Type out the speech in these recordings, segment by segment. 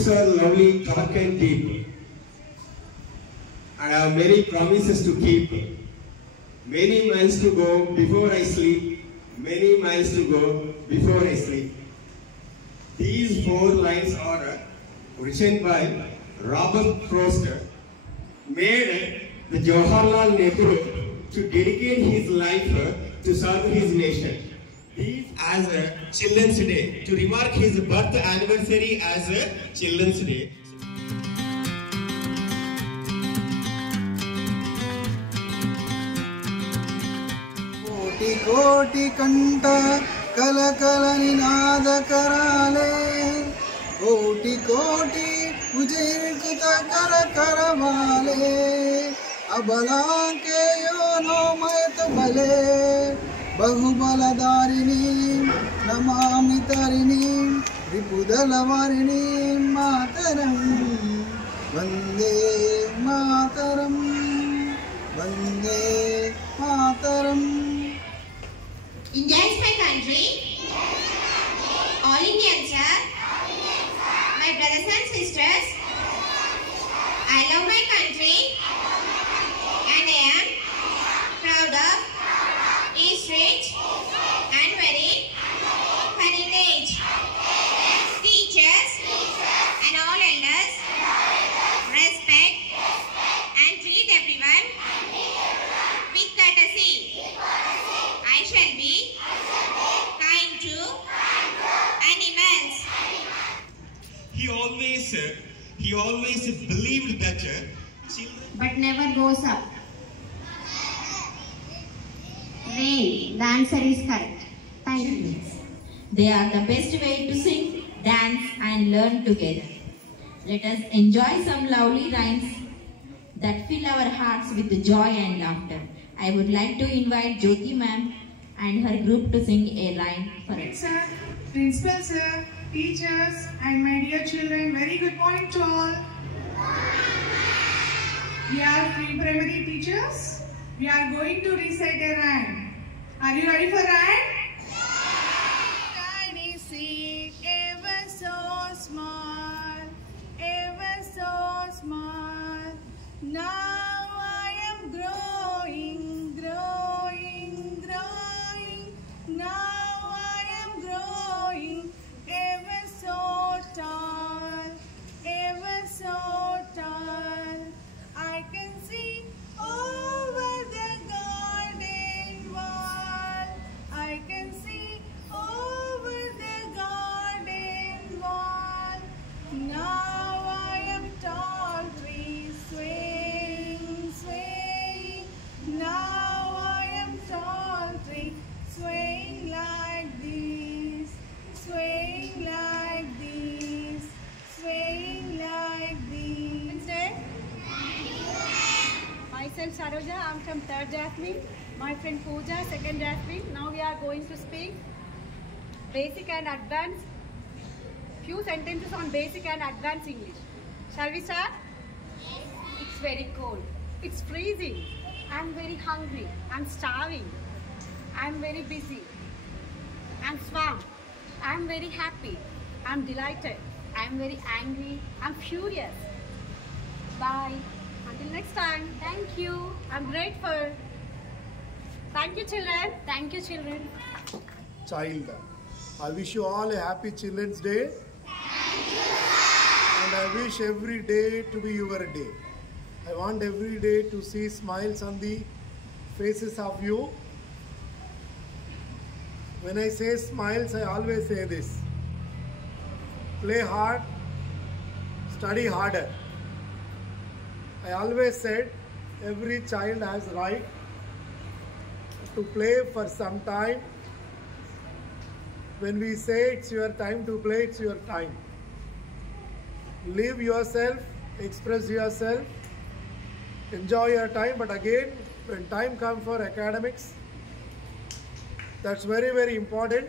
roots are lovely, dark and deep. I have many promises to keep. Many miles to go before I sleep. Many miles to go before I sleep. These 4 lines are written by Robert Frost, made the Jawaharlal Nehru to dedicate his life to serve his nation. These as a Children's Day, to remark his birth anniversary as a Children's Day. कोटि कोटि कंठ कल कल निनाद कराले कोटि कोटि उजिर्कुत कर कर वाले अबला के योनो मयत भले बहुबलधारिणी नमामि तरिणी रिपुदलवारिणी मातरं वंदे मातरं वंदे मातरं. India is my country. All Indians are my brothers and sisters. I love my country and I am proud of its rich and very heritage. Teachers and all elders respect and treat everyone with courtesy. I shall be kind to animals. He always believed that children But never goes up. Rain. The answer is correct. Thank you. They are the best way to sing, dance and learn together. Let us enjoy some lovely rhymes that fill our hearts with joy and laughter. I would like to invite Jyoti ma'am and her group to sing a line for us. Sir, principal sir, teachers and my dear children, very good morning to all. We are pre-primary teachers. We are going to recite a rhyme. Are you ready for rhyme? Tiny seed, ever so small, ever so small. Now I am growing, growing, growing. Now I am growing, ever so tall, ever so tall. I can see over the garden wall. I can see over the garden wall. Now I am tall tree swaying, swaying. Now I am tall tree swaying like this, swaying like this, swaying like this. Myself Saroja, I am from 3rd Jasmine. My friend Pooja, 2nd Jasmine. Now we are going to speak basic and advanced. Few sentences on basic and advanced English. Shall we start? Yes. It's very cold. It's freezing. I'm very hungry. I'm starving. I'm very busy. I'm swamped. I'm very happy. I'm delighted. I'm very angry. I'm furious. Bye. Until next time. Thank you. I'm grateful. Thank you, children. Thank you, children. Child. I wish you all a happy Children's Day. And I wish every day to be your day. I want every day to see smiles on the faces of you. When I say smiles, I always say this. Play hard, study harder. I always said every child has right to play for some time. When we say it's your time to play, it's your time. Live yourself, express yourself, enjoy your time. But again, when time comes for academics, that's very, very important.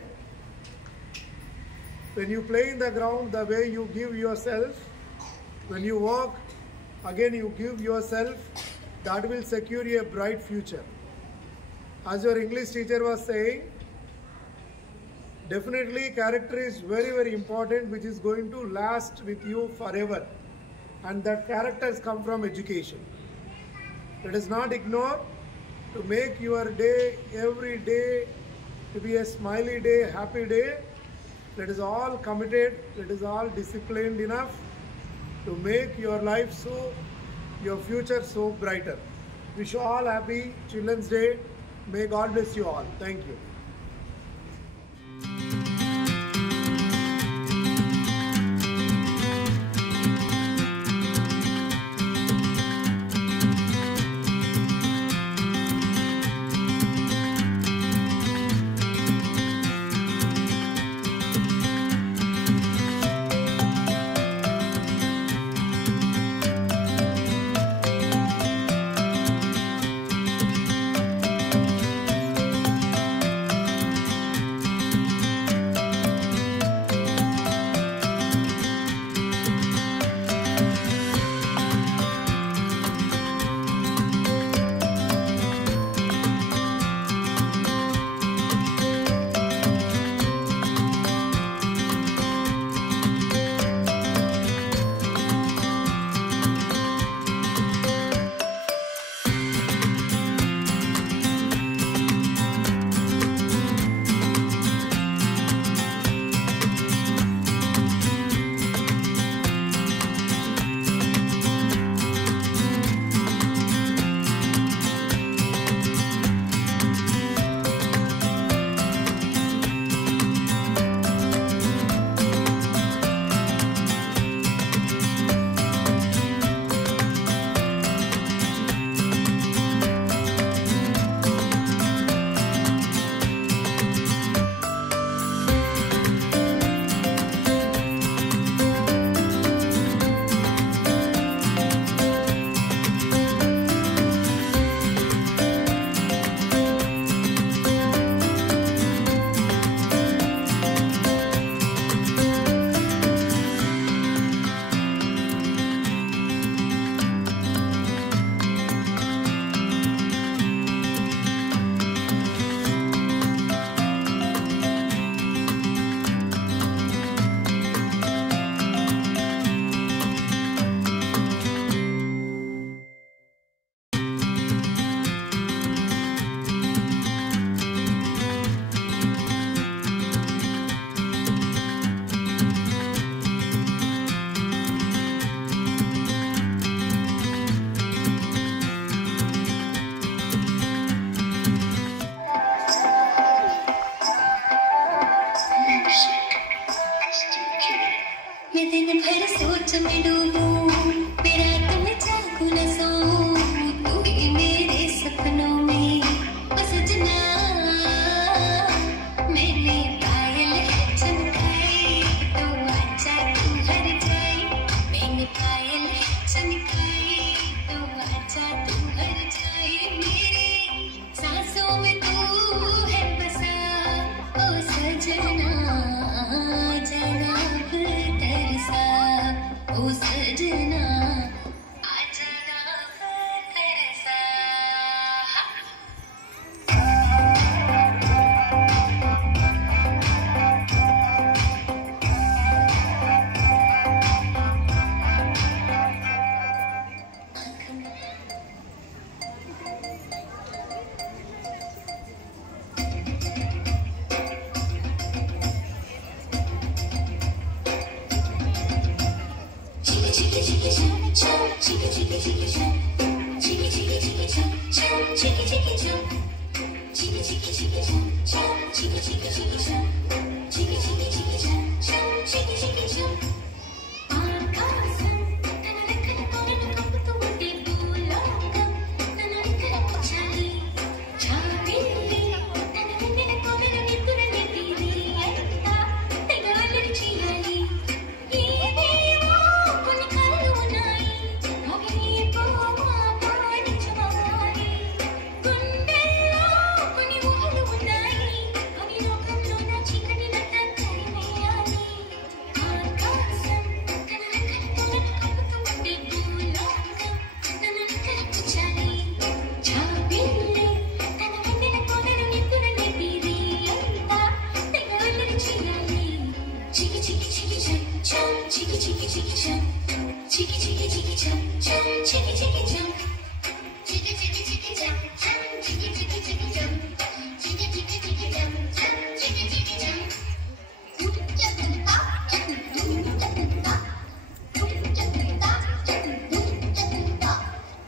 When you play in the ground, the way you give yourself, when you walk, again you give yourself, that will secure you a bright future. As your English teacher was saying, Definitely character is very, very important, which is going to last with you forever. And that characters come from education. Let us not ignore to make your day, every day, to be a smiley day, happy day. Let us all committed, let us all disciplined enough to make your life so, your future so brighter. Wish you all happy Children's Day. May God bless you all. Thank you. Chicky chicky chicky jump, chicky chicky chicky jump, jump, chicky chicky jump, chicky chicky chicky jump, jump, chicky chicky chicky jump, chicky chicky chicky jump, jump, chicky chicky jump.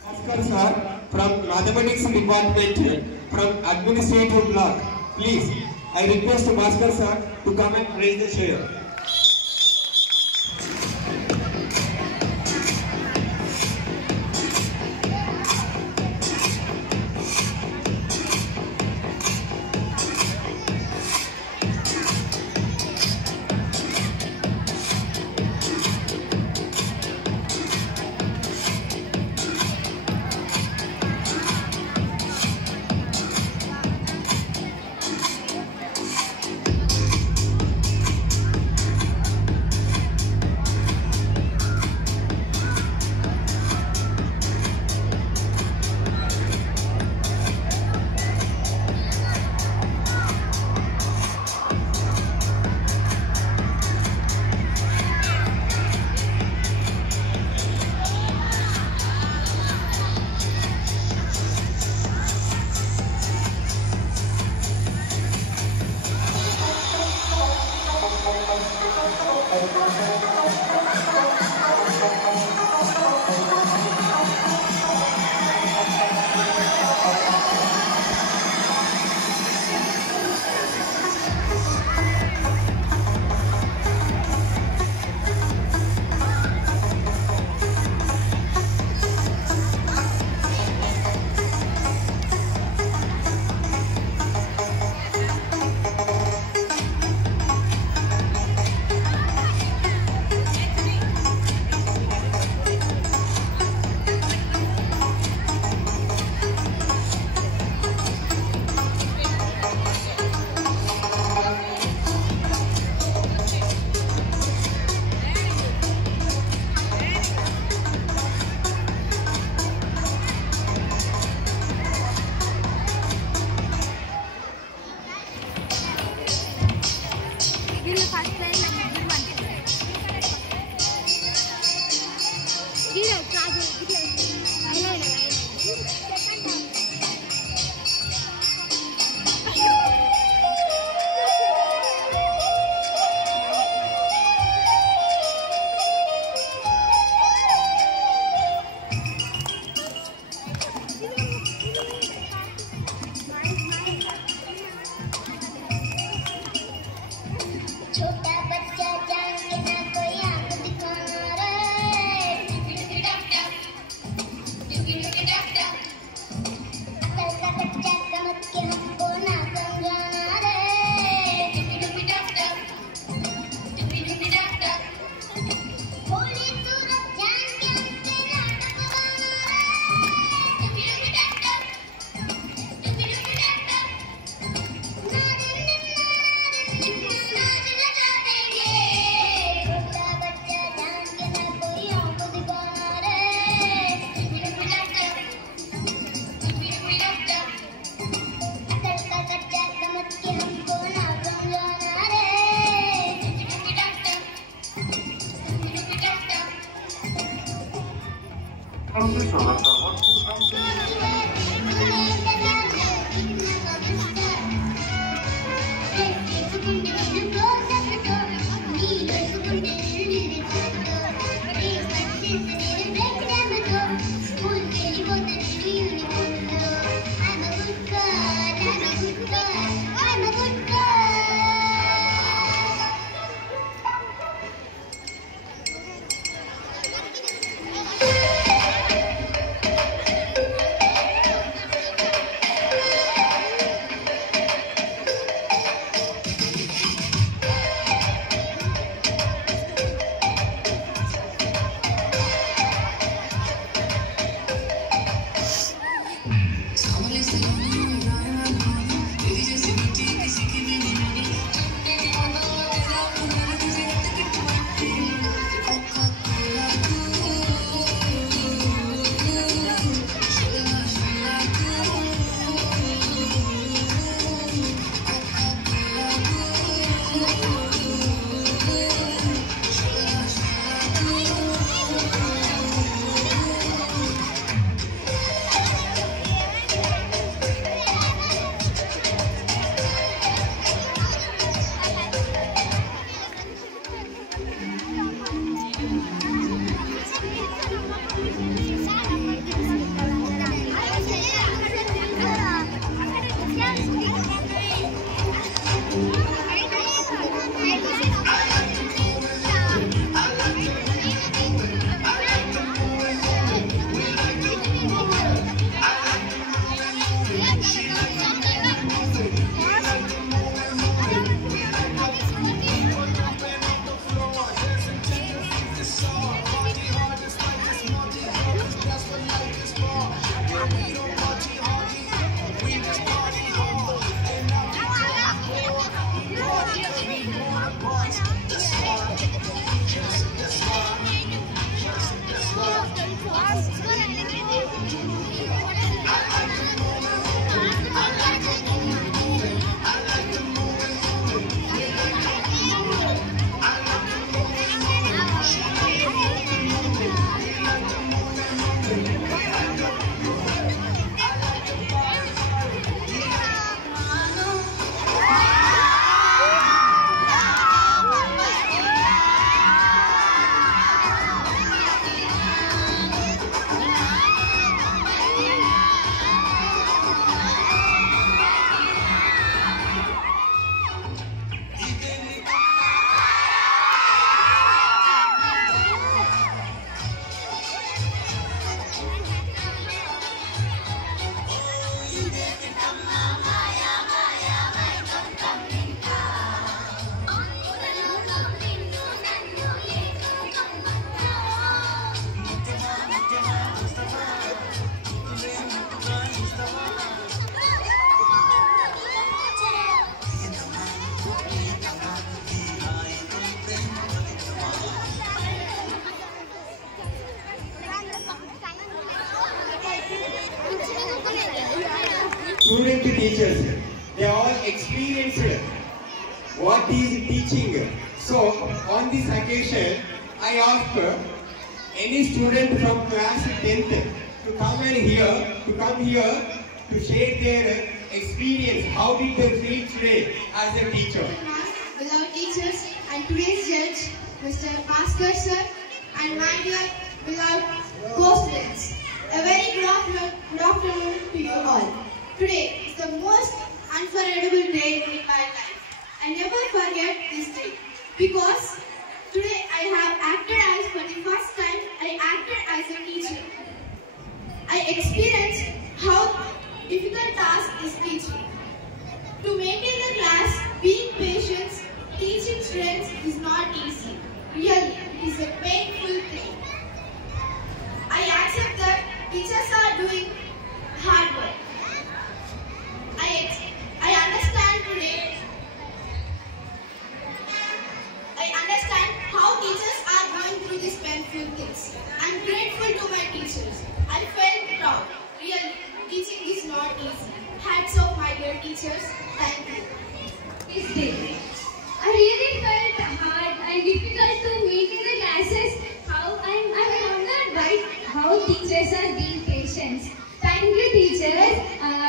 Bhaskar sir from Mathematics Department from Administrative Block. Please, I request Bhaskar sir to come and raise the chair. student teachers. They all experienced what is teaching. So on this occasion, I asked any student from class 10th to come here to share their experience. How did they feel today as a teacher? Beloved teachers and today's judge, Mr. Bhaskar sir, and my dear beloved co-students, a very good afternoon to you all. Today is the most unforgettable day in my life. I never forget this day because today I have acted as for the first time I acted as a teacher. I experienced how difficult task is teaching. To maintain the class, being patient, teaching students is not easy. Really, it is a painful thing. I accept that teachers are doing hard work. I understand today. I understand how teachers are going through these painful things. I am grateful to my teachers. I felt proud. Really, teaching is not easy. Hats off, my dear teachers. Thank you. This day, I really felt hard and difficult to maintain the classes. I wondered how teachers are being patient. Thank you, teachers.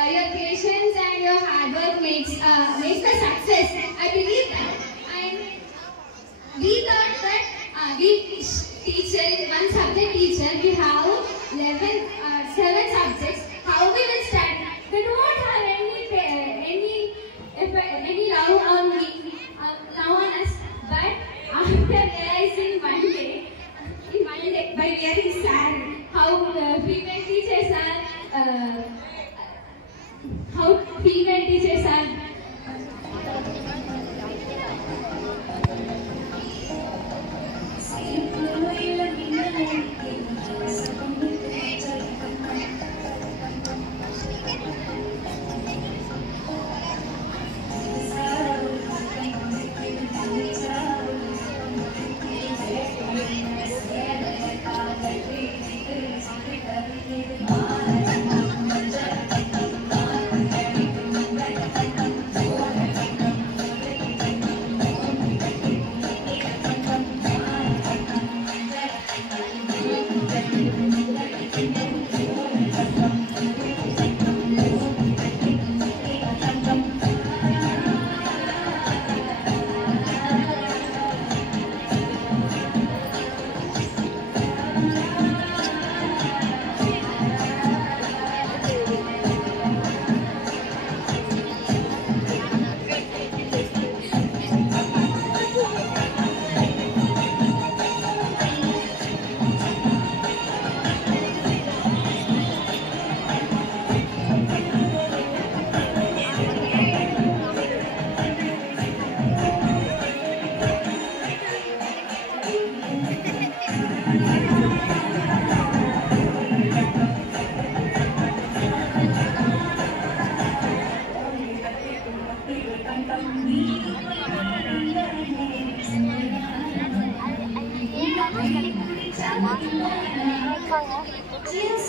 Your patience and your hard work makes the success. I believe that. And we thought that we teacher, one subject teacher, we have 7 subjects. How we will study? They don't have any love on me, love on us. But after realizing one day, by wearing sari, how female teachers are.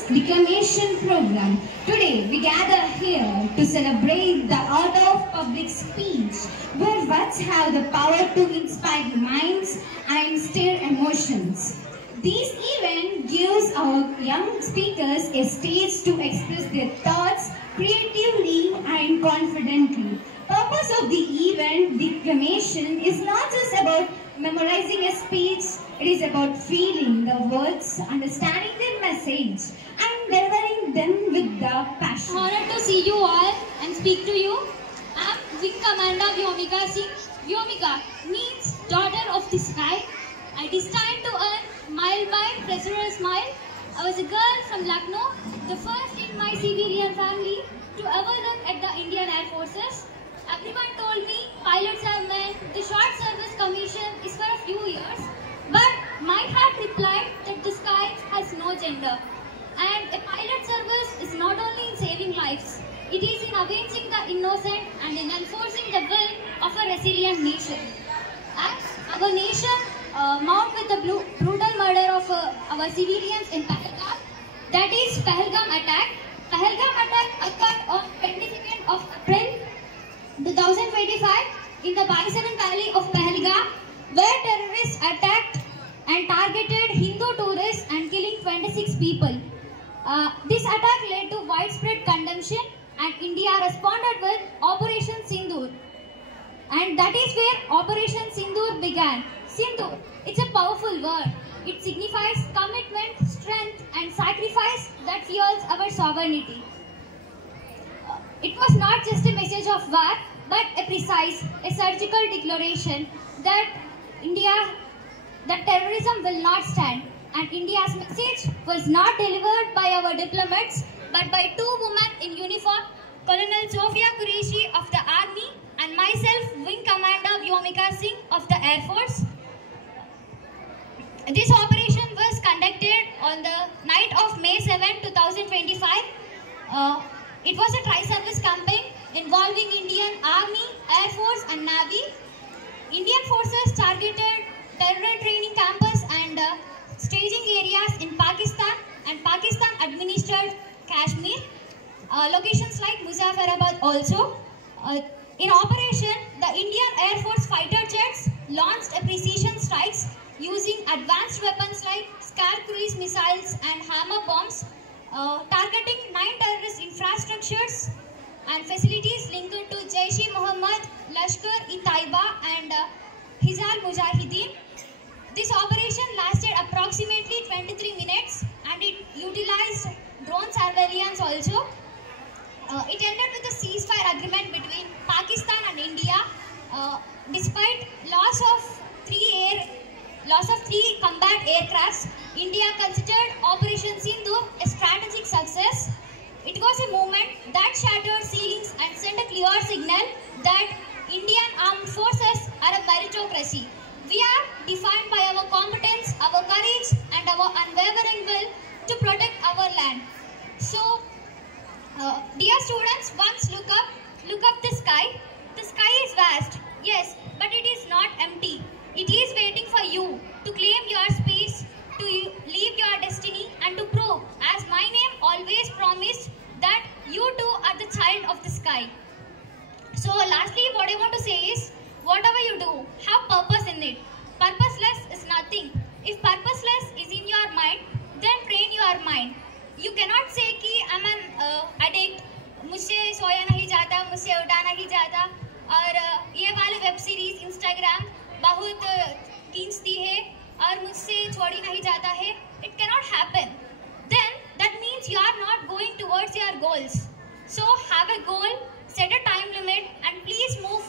Declamation program. Today we gather here to celebrate the art of public speech, where words have the power to inspire minds and stir emotions. This event gives our young speakers a stage to express their thoughts creatively and confidently. Purpose of the event, declamation, is not just about memorizing a speech. It is about feeling the words, understanding their message, and delivering them with the passion. Honored to see you all and speak to you. I am Wing Commander Vyomika Singh. Vyomika means daughter of the sky. I destined to earn mile by President Smile. I was a girl from Lucknow, the first in my civilian family to ever look at the Indian Air Forces. Everyone told me pilots have men, the short service commission is for a few years. But my heart replied that the sky has no gender. And a pilot service is not only in saving lives, it is in avenging the innocent and in enforcing the will of a resilient nation. As our nation marked with the brutal murder of our civilians in Pahalgam, that is Pahalgam attack. Pahalgam attack occurred on 22nd 2025 in the Baisaran Valley of Pahalgam, where terrorists attacked and targeted Hindu tourists and killing 26 people. This attack led to widespread condemnation, and India responded with Operation Sindoor. And that is where Operation Sindoor began. Sindoor, it's a powerful word. It signifies commitment, strength, and sacrifice that fuels our sovereignty. It was not just a message of war, but a precise, a surgical declaration that terrorism will not stand. And India's message was not delivered by our diplomats, but by two women in uniform, Colonel Sofia Qureshi of the Army and myself, Wing Commander Vyomika Singh of the Air Force. This operation was conducted on the night of May 7, 2025. It was a tri-service campaign involving Indian Army, Air Force and Navy. Indian forces targeted terror training campus and staging areas in Pakistan and Pakistan-administered Kashmir. Locations like Muzaffarabad also. In operation, the Indian Air Force fighter jets launched a precision strikes using advanced weapons like Scalp cruise missiles and hammer bombs, targeting 9 terrorist infrastructures and facilities linked to Jaish-e-Mohammed, Lashkar-e-Taiba and Hizbul Mujahideen. This operation lasted approximately 23 minutes and it utilized drone surveillance also. It ended with a ceasefire agreement between Pakistan and India. Despite loss of three combat aircrafts, India considered Operation Sindoor a strategic success. It was a movement that shattered ceilings and sent a clear signal that Indian armed forces are a meritocracy. We are defined by our competence, our courage and our unwavering will to protect our land. So, dear students, once look up the sky. The sky is vast, yes, but it is not empty. It is waiting for you to claim your space, to live your destiny and to prove, as my name always promised, that you too are the child of the sky. So lastly, what I want to say is, whatever you do, have purpose in it. Purposeless is nothing. If purposeless is in your mind, then train your mind. You cannot say कि I'm an addict, मुझसे सोया नहीं जाता, मुझसे उठा नहीं जाता, और ये वाले वेब सीरीज इंस्टाग्राम बहुत खींचती है और मुझसे छोड़ी नहीं जाता है. It cannot happen. Then that means you are not going towards your goals. So have a goal, set a time limit, and please move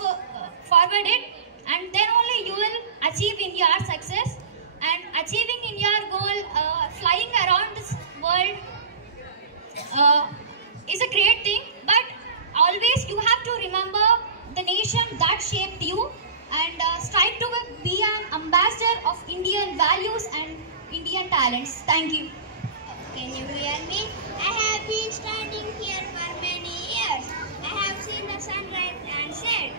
forward it, and then only you will achieve in your success. And achieving in your goal, flying around this world is a great thing, but always you have to remember the nation that shaped you and strive to be an ambassador of Indian values and Indian talents. Thank you. Can you hear me? I have been standing here for many years. I have seen the sunrise and set.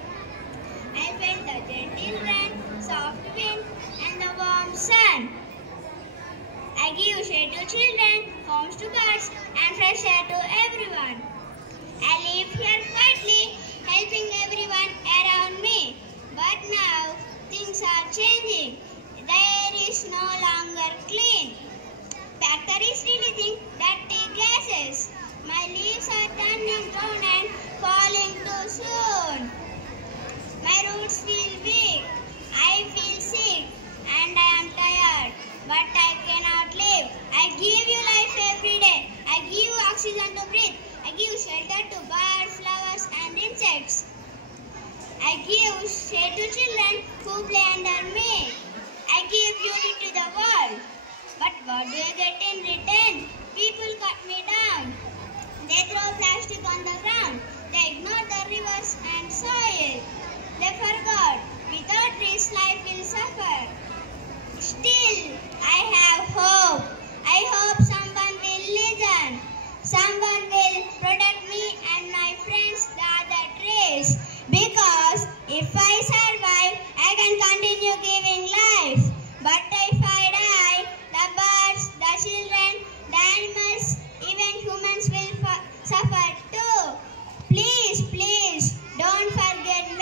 I felt the gentle rain, soft wind and the warm sun. I give shade to children, homes to birds and fresh air to everyone. I live here quietly, helping everyone around me. But now things are changing. The air is no longer clean. Factories releasing dirty gases. My leaves are turning brown and falling too soon. My roots feel weak. I feel sick and I am tired. But I cannot live. I give you life every day. I give you oxygen to breathe. I give shelter to birds, flowers and insects. I give shade to children who play under me. I give beauty to the world. But what do I get in return? People cut me down. They throw plastic on the ground. They ignore the rivers and soil. They forgot, without trees life will suffer. Still, I have hope. I hope someone will listen. Someone will protect me and my friends, the other trees. Because if I survive, I can continue giving life. But if I die, the birds, the children, the animals, even humans will suffer too. Please, please, don't forget me.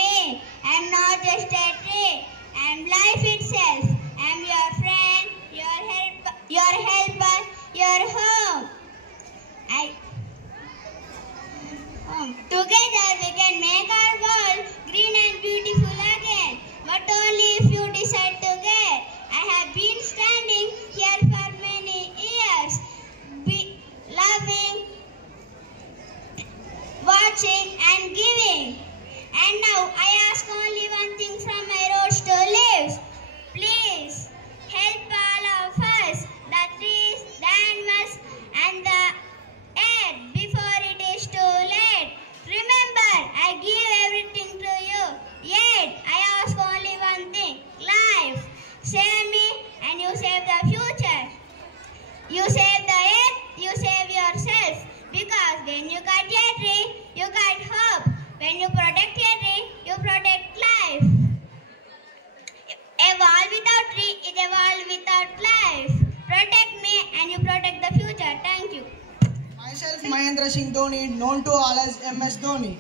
Mahendra Singh Dhoni, known to all as MS Dhoni.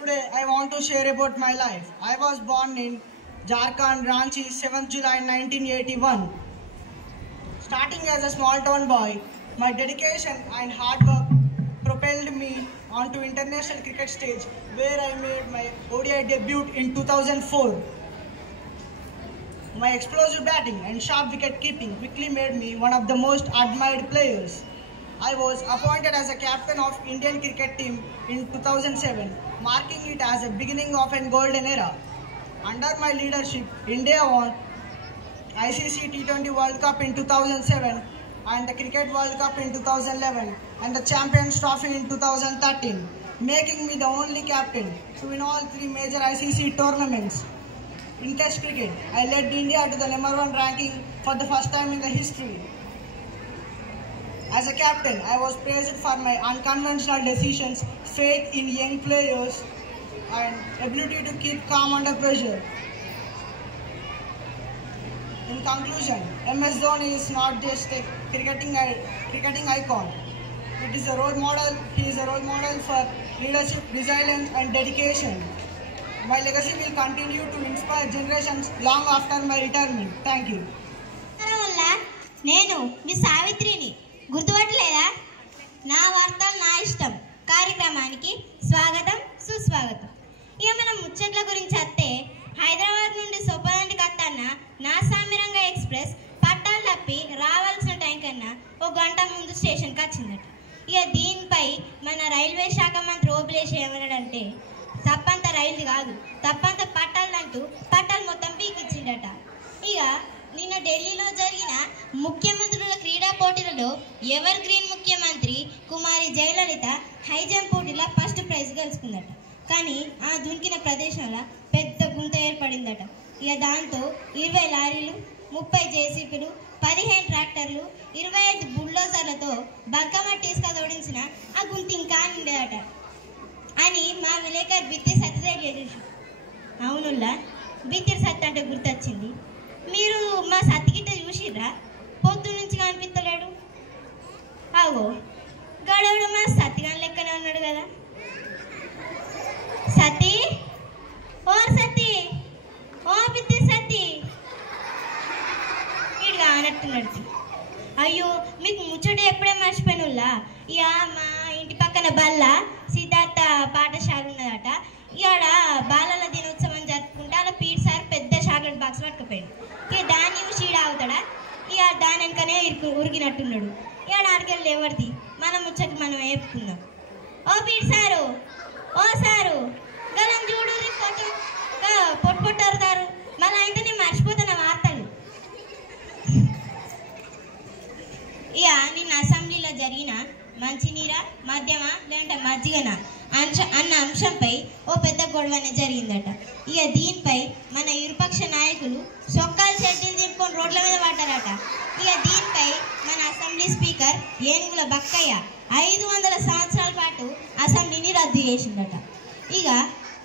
Today I want to share about my life. I was born in Jharkhand, Ranchi, 7th July 1981. Starting as a small town boy, my dedication and hard work propelled me onto international cricket stage, where I made my ODI debut in 2004. My explosive batting and sharp wicket keeping quickly made me one of the most admired players. I was appointed as a captain of Indian cricket team in 2007, marking it as the beginning of a golden era. Under my leadership, India won ICC T20 World Cup in 2007 and the Cricket World Cup in 2011 and the Champions Trophy in 2013, making me the only captain to win all three major ICC tournaments. In Test cricket, I led India to the #1 ranking for the first time in the history. As a captain, I was praised for my unconventional decisions, faith in young players, and ability to keep calm under pressure. In conclusion, MS Dhoni is not just a cricketing icon. It is a role model. He is a role model for leadership, resilience, and dedication. My legacy will continue to inspire generations long after my retirement. Thank you. నేను మీ సావిత్రిని గుర్తుపట్టలేదా? నా వార్త నా ఇష్టం కార్యక్రమానికి స్వాగతం సుస్వాగతం. ఇక మనం ముచ్చట్ల గురించి వస్తే హైదరాబాద్ నుండి సొప్పదండి కత్తన్న నా సామిరంగ ఎక్స్ప్రెస్ పట్టాలు తప్పి రావాల్సిన టైం కన్నా ఒక గంట ముందు స్టేషన్కి వచ్చిందట. ఇక దీనిపై మన రైల్వే శాఖ మంత్రి ఓబులేష్ ఏమన్నాడంటే, తప్పంత రైలు కాదు, తప్పంత పట్టాలు అంటూ పట్టాలు మొత్తం పీకిచ్చిండట. ఇక నిన్న ఢిల్లీలో జరిగిన ముఖ్యమంత్రుల క్రీడా పోటీలలో ఎవర్ గ్రీన్ ముఖ్యమంత్రి కుమారి జయలలిత హై జంప్ పోటీలో ఫస్ట్ ప్రైజ్ గెలుచుకుందట. కానీ ఆ దునికిన ప్రదేశంలో పెద్ద గుంత ఏర్పడిందట. ఇక దాంతో 20 లారీలు, 30 జేసీపీలు, 15 ట్రాక్టర్లు, 25 బుల్డోజర్లతో బంకమట్టి ఇసుక తోడించిన ఆ గుంత ఇంకా నిండేదట అని మా విలేకరు బిత్తిరి సత్య తెలియజేశారు. అవునుల్లా, బిత్తిరి సత్య అంటే గుర్తొచ్చింది. మీరు మా సత్తిగిట్ట చూసిర్రా? పొద్దు నుంచి కనిపిస్తలేడు. అవో గడవడు మా సత్తిగాని లెక్కనే ఉన్నాడు కదా. సతీ, ఓ సతీ, ఓ బిత్తిరి సతీ వీడుగా అన్నట్టున్నాడు. అయ్యో, మీకు ముచ్చట ఎప్పుడే మర్చిపోయినుల్లా. ఇక మా ఇంటి పక్కన బల్ల సిద్ధార్థ పాఠశాల ఉన్నదట. ఇవాడ బాలల దినోత్సవం జరుపుకుంటే అలా పీట్ సార్ పెద్ద చాక్లెట్ బాక్స్ పట్టుకుపోయాడు. ఇక దాన్ని చీడ అవుతాడా? ఇక దాని వెనకనే ఉరికినట్టున్నాడు. ఇవాడ ఆడికెళ్ళి ఎవరిది మన ముచ్చట మనం వేపుకుందాం. ఓ పీట్ సారు, ఓ సారు గలం చూడు, పొట్టుతారు మళ్ళీ అయితే నేను మర్చిపోతున్న వార్తలు. ఇక నిన్న అసెంబ్లీలో జరిగిన మంచినీరా, మద్యమా లేదంటే మజ్జిగన అన్న అంశంపై ఓ పెద్ద గొడవనే జరిగిందట. ఇక దీనిపై మన ఇరుపక్ష నాయకులు సొక్కాలు షెడ్యూల్ దింపుకొని రోడ్ల మీద పడ్డారట. ఇక దీనిపై మన అసెంబ్లీ స్పీకర్ ఏనుగుల బక్కయ్య 500 సంవత్సరాల పాటు అసెంబ్లీని రద్దు చేసిందట. ఇక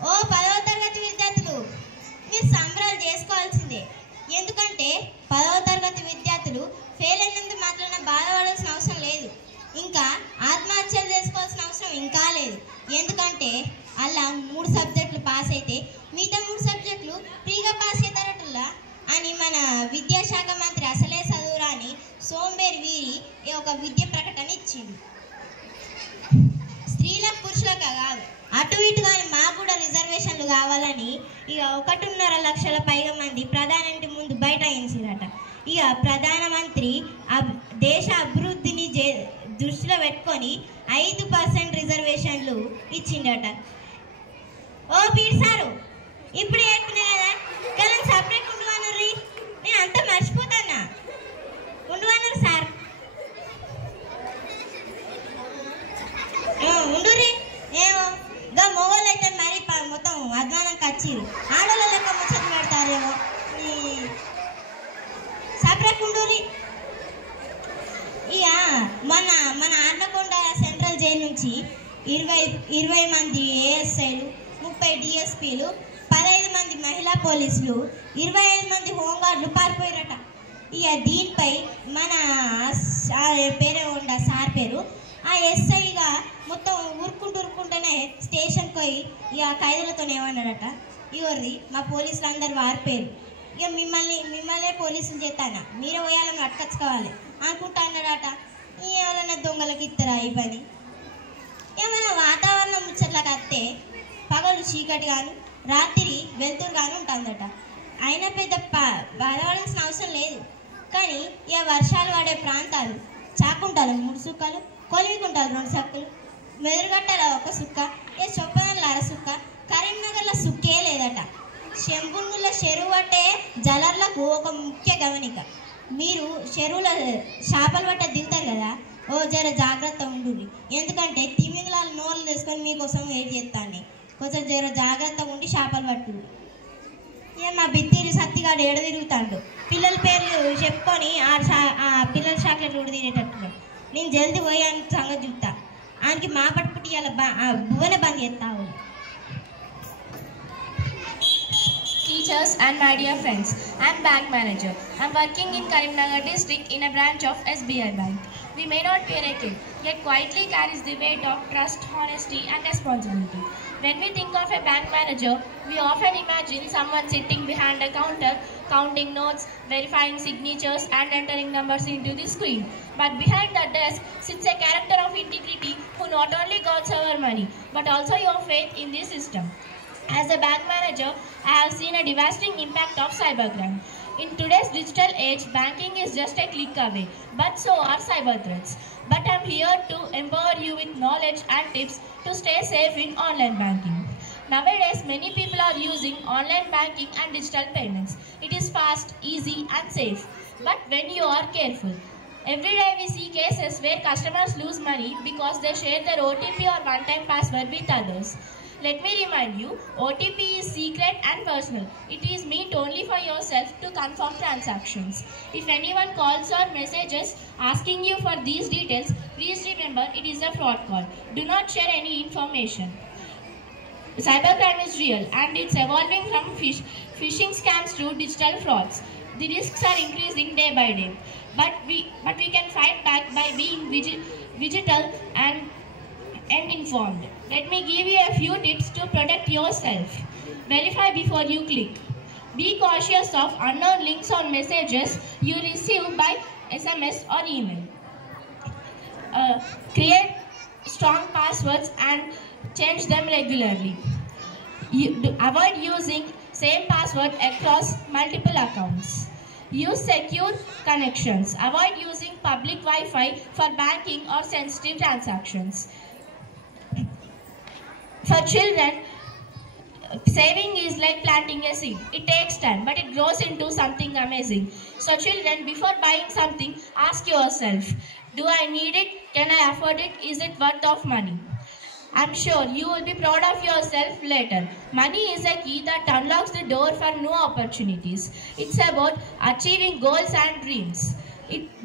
ఓ 10వ తరగతి విద్యార్థులు, మీరు సంబరాలు చేసుకోవాల్సిందే. ఎందుకంటే 10వ తరగతి విద్యార్థులు ఫెయిల్ అయినందుకు మాత్రాన బాధపడాల్సిన అవసరం లేదు. ఇంకా ఆత్మహత్యలు చేసుకోవాల్సిన అవసరం ఇంకా లేదు. ఎందుకంటే అలా 3 సబ్జెక్టులు పాస్ అయితే మిగతా 3 సబ్జెక్టులు ఫ్రీగా పాస్ అవుతారటల్లా అని మన విద్యాశాఖ మంత్రి అసలే చదువురాని సోంబేరి వీరి ఒక విద్య ప్రకటన ఇచ్చింది. స్త్రీలకు పురుషులకు కాదు, అటు ఇటు కానీ మాకు కూడా రిజర్వేషన్లు కావాలని ఇక 1.5 లక్షల పైగా మంది ప్రధాని ముందు బైఠాయించారట. ఇక ప్రధానమంత్రి దేశ అభివృద్ధిని దృష్టిలో పెట్టుకొని 5% రిజర్వేషన్లు ఇచ్చిండట. ఓ పీర్ సారు, ఇప్పుడు చెప్పినా కదా కలం సపరేట్ ఉండవనర్రి, నేను అంతా మర్చిపోతానా. ఉండవన్నారు సార్, ఉండుర్రి. ఏమో గా మొగోళ్ళు అయితే మరి మొత్తం అధ్వానంకి వచ్చిర్రు, ఆడోళ్ళ లెక్క ముచ్చట్లు పెడతారేమో. సపరేట్ ఉండుర్రి. ఇక మన ఆర్నకొండ సెంట్రల్ జైలు నుంచి 20 మంది ఏఎస్ఐలు, 30 డిఎస్పీలు, 15 మంది మహిళా పోలీసులు, 25 మంది హోంగార్డులు పారిపోయారట. ఇక దీనిపై మన పేరే ఉండ సార్ పేరు ఆ ఎస్ఐగా మొత్తం ఉరుక్కుంటూనే స్టేషన్కి పోయి ఇక ఖైదీలతో ఏమన్నాడట, ఇవరిది మా పోలీసులు అందరు వారిపోయారు, ఇక మిమ్మల్నే పోలీసులు చేస్తానా, మీరే పోయాలని అట్టుకచ్చుకోవాలి అనుకుంటా అన్నాడట. ఎవరైనా దొంగలకి ఇస్తారా ఈ పని? ఏమైనా వాతావరణం ముచ్చట్లకి వస్తే పగలు చీకటి గాను రాత్రి వెలుతురు గాను ఉంటుందట. అయినా పెద్ద బాధపడాల్సిన అవసరం లేదు. కానీ ఇక వర్షాలు పడే ప్రాంతాలు చాకుంటారు 3 సుక్కలు, కొలివికుంటారు 2 సక్కులు, మెదురుగట్టల 1 సుక్క, ఇక చొప్పదండ్ల 1/2 సుక్క, కరీంనగర్లో సుక్కే లేదట. శంభునుల చెరువు అంటే జలర్లకు ఒక ముఖ్య గమనిక. మీరు చెరువులో చేపలు పట్ట దిగుతారు కదా, జర జాగ్రత్త ఉండు, ఎందుకంటే తిమింగలాలు నోళ్ళు తీసుకొని మీకోసం వెయిట్ చేస్తాను, కొంచెం జర జాగ్రత్తగా ఉండి చేపలు పట్టు. ఇక మా బిత్తిరి సత్తిగాడు ఏడ తిరుగుతాడు, పిల్లల పేర్లు చెప్పుకొని ఆ పిల్లల చాక్లెట్లు కూడా తినేటట్టున్నాడు. నేను జల్దీ పోయాను సంగతి చూస్తా, ఆయనకి మా పట్టుపుట్టి ఇలా భువన బంద్ చేస్తావు. Teachers and my dear friends, I am bank manager. I am working in Karimnagar district in a branch of SBI Bank. We may not be elected, yet quietly carries the weight of trust, honesty and responsibility. When we think of a bank manager, we often imagine someone sitting behind a counter, counting notes, verifying signatures and entering numbers into the screen. But behind that desk sits a character of integrity who not only guards our money, but also your faith in the system. As a bank manager, I have seen a devastating impact of cybercrime. In today's digital age, banking is just a click away, but so are cyber threats. But I'm here to empower you with knowledge and tips to stay safe in online banking. Nowadays, many people are using online banking and digital payments. It is fast, easy and safe. But when you are careful, every day we see cases where customers lose money because they share their OTP or one-time password with others. Let me remind you, OTP is secret and personal. It is meant only for yourself to confirm transactions. If anyone calls or messages asking you for these details, please remember it is a fraud call. Do not share any information. Cybercrime is real and it's evolving from phishing scams to digital frauds. The risks are increasing day by day. But we can fight back by being vigilant and informed. Let me give you a few tips to protect yourself. Verify before you click. Be cautious of unknown links or messages you receive by SMS or email. Create strong passwords and change them regularly. Avoid using same password across multiple accounts. Use secure connections. Avoid using public Wi-Fi for banking or sensitive transactions. For children, saving is like planting a seed. It takes time, but it grows into something amazing. So children, before buying something, ask yourself, do I need it? Can I afford it? Is it worth of money? I'm sure you will be proud of yourself later. Money is a key that unlocks the door for new opportunities. It's about achieving goals and dreams.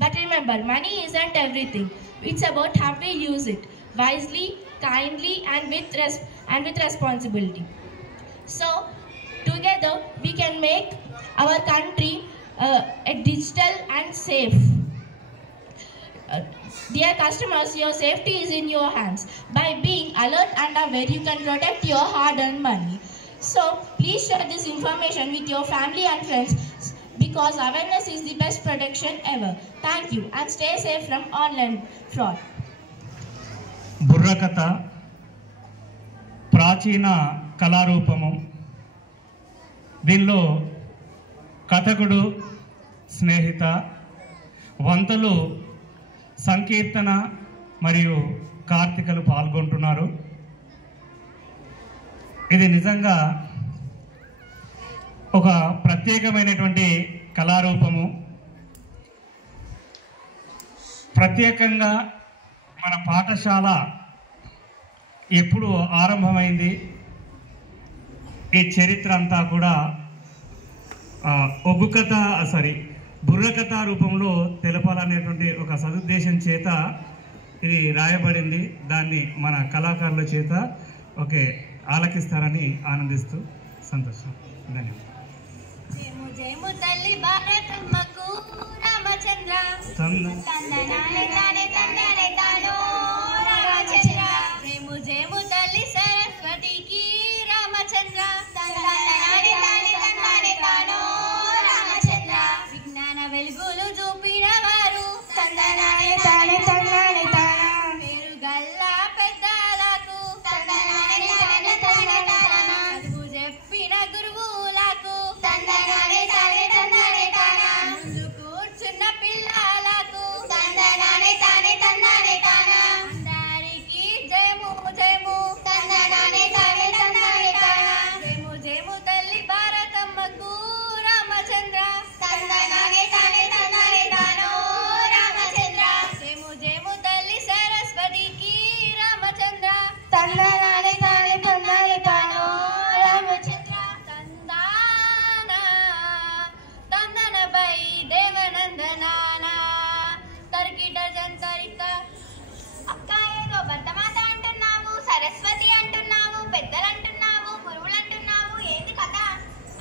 But remember, money isn't everything. It's about how we use it wisely, kindly and with responsibility. So together we can make our country a digital and safe. Dear customers, your safety is in your hands. By being alert and aware, you can protect your hard-earned money. So please share this information with your family and friends because awareness is the best protection ever. Thank you and stay safe from online fraud. బుర్రకథ ప్రాచీన కళారూపము. దీనిలో కథకుడు, స్నేహిత, వంతలు, సంకీర్తన మరియు కార్తికలు పాల్గొంటున్నారు. ఇది నిజంగా ఒక ప్రత్యేకమైనటువంటి కళారూపము. ప్రత్యేకంగా మన పాఠశాల ఎప్పుడు ఆరంభమైంది, ఈ చరిత్ర అంతా కూడా బుర్రకథ రూపంలో తెలపాలనేటువంటి ఒక సదుద్దేశం చేత ఇది రాయబడింది. దాన్ని మన కళాకారుల చేత ఆలకిస్తారని ఆనందిస్తూ సంతోషం. ధన్యవాదాలు. జయము జయము తల్లి భారతమ్మకు రామచంద్ర తందనాలే తానే తందనే తానో రామచంద్ర వెలుగులు చూపిన వారు తందనానే తానే తందనానే తానా పేరు గల్లా పెద్దలకు తందనానే తానే తానే తానా చదువు చెప్పిన గురువులకు తందనానే తానే తందనానే తానా ముందు కూర్చున్న పిల్లలకు తందనానే తానే తందనానే తానా అందరికీ జయము జయము తందనానే తానే తందనానే తానా జయము జయము తల్లి భారతమ్మకు రామచంద్ర తందనానే తానే తందనానే తానో రామచంద్ర జయము జయము తల్లి సరస్వతికి రామచంద్ర తందనానే తానే తందనానే తానో రామచంద్ర తందాన తందనపై దేవనందనాన తర్కిట జంతరిక. అక్క ఏదో భర్తమాత అంటున్నావు, సరస్వతి అంటున్నావు, పెద్దలు అంటున్నావు, గురువులు అంటున్నావు, ఏంది కథ?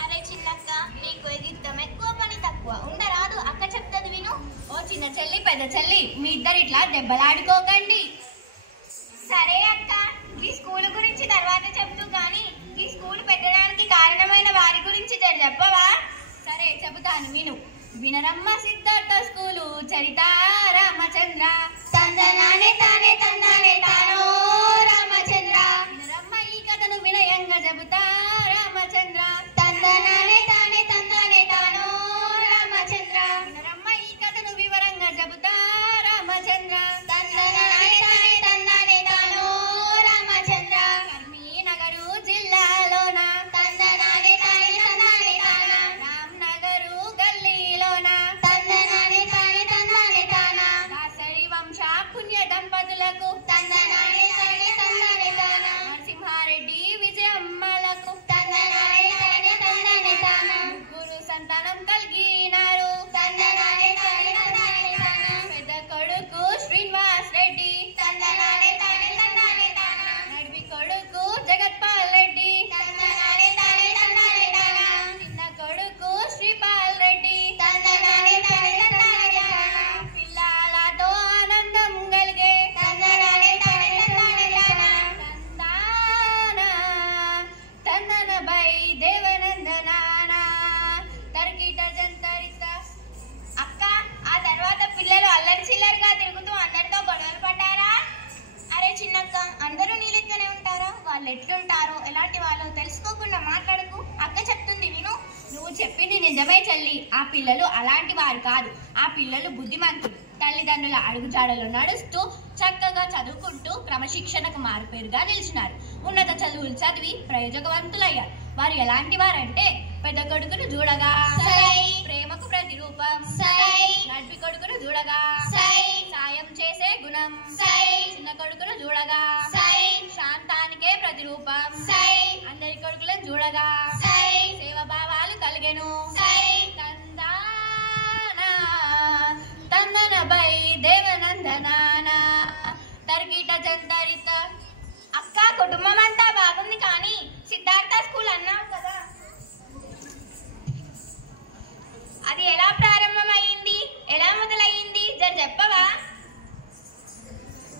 అరే చిన్నక్క, నీకు ఎగిద్దం ఎక్కువ పని తక్కువ, ఉండరాదు అక్క చెప్తుంది విను. ఓ చిన్న చెల్లి పెద్ద చెల్లి మీ ఇద్దరు ఇట్లా దెబ్బలాడుకోకండి. సరే అక్క, ఈ స్కూల్ గురించి తర్వాత చెప్తూ కానీ ఈ స్కూల్ పెట్టడానికి కారణమైన వారి గురించి చెప్పవా? సరే చెబుతాను విను. వినరమ్మ సిద్ధార్థ స్కూలు చరిత రామచంద్ర తందనానే తానే తందనానే తానో రామచంద్ర వినరమ్మ ఈ కథను వినయంగా చెబుతా రామచంద్ర తందనానే తానే తందనానే తానో రామచంద్ర వినరమ్మ ఈ కథను వివరంగా చెబుతా రామచంద్ర తందనానే తానే తందనానే తానో రామచంద్ర కర్మీనగరు జిల్లాలోన తందనానే తానే తందనానే తానా రామ్నగరు గల్లీలోన తందనానే తానే తందనానే తానా దాసరి వంశ పుణ్య దంపతులకు తందనానే తానే తందనానే తానా నరసింహారెడ్డి విజయమ్మలకు తందనానే తానే తందనానే తానా ముగ్గురు సంతానం కలిగినారు. తందనానే తానే తందనానే తానా పెద్ద కొడుకు శ్రీనివాస్ రెడ్డి తందనానే తానే తందనానే తానా నడిపి కొడుకు జగత్పాల్ రెడ్డి తందనానే తానే తందనానే తానా చిన్న కొడుకు శ్రీపాల్ రెడ్డి తందనానే తానే తందనానే తానా పిల్లలతో ఆనందం కలిగే తందనానే తానే తందనానే తానా తందాన తందనబై దేవనందనాన తర్కిట జంతరిత. అక్క, ఆ తర్వాత పిల్లలు అల్లరి చిల్లరిగా తిరుగుతూ అందరితో గొడవలు పడ్డారా? అరే చిన్నక్క, అందరూ నీ లెక్కనే ఉంటారా? వాళ్ళు ఎట్లుంటారో ఎలాంటి వాళ్ళో తెలుసుకోకుండా మాట్లాడకు, అక్క చెప్తుంది విను. నువ్వు చెప్పింది నిజమే చెల్లి. ఆ పిల్లలు అలాంటి వారు కాదు. ఆ పిల్లలు బుద్ధిమంతులు. తల్లిదండ్రుల అడుగుజాడలో నడుస్తూ చక్కగా చదువుకుంటూ క్రమశిక్షణకు మారుపేరుగా నిలిచినారు. ఉన్నత చదువులు చదివి ప్రయోజకవంతులయ్యారు. వారు ఎలాంటి వారంటే పెద్ద కొడుకును చూడగా ప్రేమకు ప్రతిరూపం, నడిపి కొడుకును చూడగా సాయం చేసే గుణం, చిన్న కొడుకును చూడగా శాంతానికే ప్రతిరూపం, అందరి కొడుకులను చూడగా సేవభావాలు కలిగెను. తందనబై దేవనందనాన తర్కిట జంతరిత. అక్క, కుటుంబం అంతా బాగుంది కానీ సిద్ధార్థ స్కూల్ అన్నావు కదా, అది ఎలా ప్రారంభమైంది, ఎలా మొదలయ్యింది, జర చెప్పవా?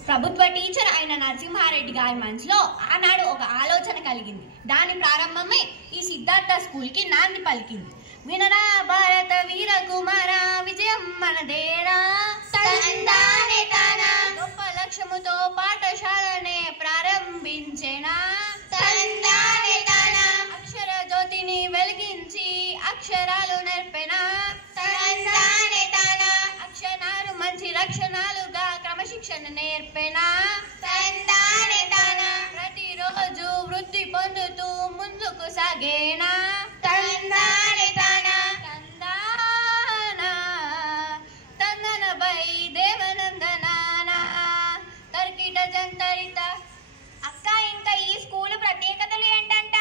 ప్రభుత్వ టీచర్ అయిన నరసింహారెడ్డి గారి మనసులో ఆనాడు ఒక ఆలోచన కలిగింది. దాని ప్రారంభమే ఈ సిద్ధార్థ స్కూల్కి నాంది పలికింది. వినరా భారత వీర కుమార విజయం మనదేరా తందనానే తానా గొప్ప లక్ష్యముతో పాఠశాలనే ప్రారంభించెనా తందనానే తానా అక్షర జ్యోతిని వెలిగించి అక్షరాలు నేర్పెనా తందనానే తానా అక్షరాలు మంచి లక్షణాలుగా క్రమశిక్షణ నేర్పెనా తందనానే తానా ప్రతిరోజు వృద్ధి పొందుతూ ముందుకు సాగేనా తందనానే తానా తందాన తందనబై దేవనందనాన తర్కిట జంతరిత. అక్క, ఇంకా ఈ స్కూల్ ప్రత్యేకతలు ఏంటంట?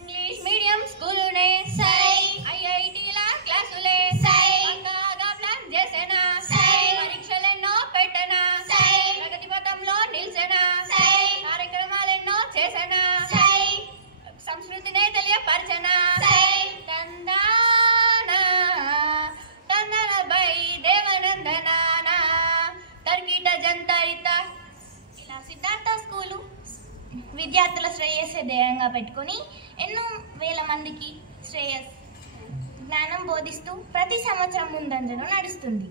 ఇంగ్లీష్ మీడియం స్కూలునే ఐఐటీల క్లాసులే పక్కాగా ప్లాన్ చేసేనా పరీక్షలెన్నో పెట్టనా ప్రగతి పథంలో నిల్చెనా కార్యక్రమాలెన్నో చేసేనా సంస్కృతినే తెలియపరచనా తందాన తందనబై దేవనందనాన తర్కిట జంతరిత. ఇలా సిద్ధార్థ స్కూలు విద్యార్థుల శ్రేయస్సే ధ్యేయంగా పెట్టుకొని ఎన్నో వేల మందికి జ్ఞానం బోధిస్తూ ప్రతి సంవత్సరం ముందంజలో నడుస్తుంది.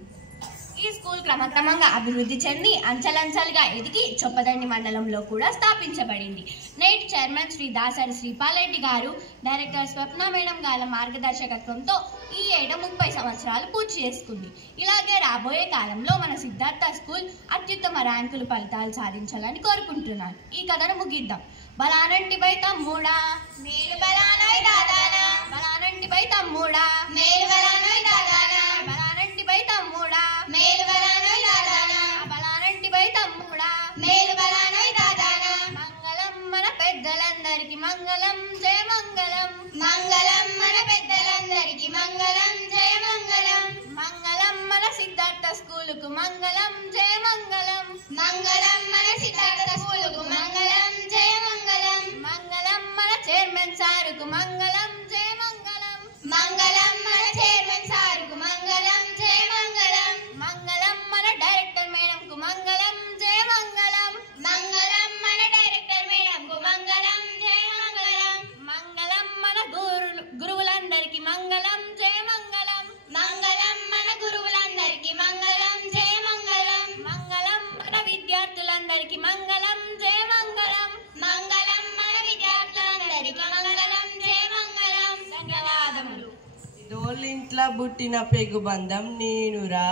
ఈ స్కూల్ క్రమక్రమంగా అభివృద్ధి చెంది అంచెలంచెలుగా ఎదిగి చొప్పదండి మండలంలో కూడా స్థాపించబడింది. నేటి చైర్మన్ శ్రీ దాసరి శ్రీపాల్రెడ్డి గారు, డైరెక్టర్ స్వప్న మేడం గారి మార్గదర్శకత్వంతో ఈ ఏటా 30 సంవత్సరాలు పూర్తి చేసుకుంది. ఇలాగే రాబోయే కాలంలో మన సిద్ధార్థ స్కూల్ అత్యుత్తమ ర్యాంకులు ఫలితాలు సాధించాలని కోరుకుంటున్నాను. ఈ కథను ముగిద్దాం. బలానంటి బై తమ్ముడా మేలు బలానోయ్ దాదానా, బలానంటి బై తమ్ముడా మేలు బలానోయ్ దాదానా, బలానంటి బై తమ్ముడా మేలు బలానోయ్ దాదానా, బలానంటి బై తమ్ముడా మేలు బలానోయ్ దాదానా. మంగళం మన పెద్దలందరికీ మంగళం జయ మంగళం, మంగళం మన పెద్దలందరికీ మంగళం జయ మంగళం, మంగళం మన సిద్ధార్థ స్కూలుకు మంగళం జయ మంగళం, మంగళం మన సిద్ధార్థ స్కూలుకు మంగళం జయ మంగళం, మంగళం మన చైర్మన్ సారుకు మంగళం జయ మంగళం, మంగళం మన చైర్మన్ సారుకు మంగళం జయ మంగళం, మంగళం మన డైరెక్టర్ మేడంకు మంగళం జయ మంగళం, మంగళం మన డైరెక్టర్ మేడంకు మంగళం జయ మంగళం, మంగళం మన గురువులందరికీ మంగళం జయ మంగళం, మంగళం మన గురువులందరికీ మంగళం జయ మంగళం, మంగళం మన విద్యార్థులందరికీ మంగళం జయ మంగళం, మంగళం మన విద్యార్థులందరికీ మంగళం జయ మంగళం. ధన్యవాదములు. డోలింట్ల బుట్టిన పెగుబంధం నేనురా,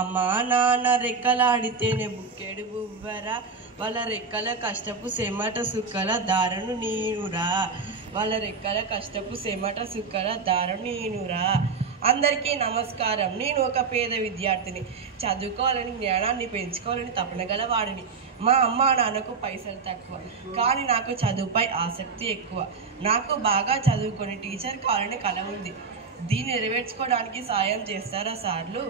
అమ్మా నాన్న రెక్కలాడితేనే బుక్కెడు బువ్వరా, వాళ్ళ రెక్కల కష్టపు సెమట సుక్కల దారను నేనురా, వాళ్ళ రెక్కల కష్టపు సెమట సుక్కల దారను నేనురా. అందరికీ నమస్కారం. నేను ఒక పేద విద్యార్థిని. చదువుకోవాలని, జ్ఞానాన్ని పెంచుకోవాలని తపన గల వాడిని. మా అమ్మ నాన్నకు పైసలు తక్కువ, కానీ నాకు చదువుపై ఆసక్తి ఎక్కువ. నాకు బాగా చదువుకొని టీచర్ కావాలని కల ఉంది. దీన్ని నెరవేర్చుకోవడానికి సాయం చేస్తారా సార్లు?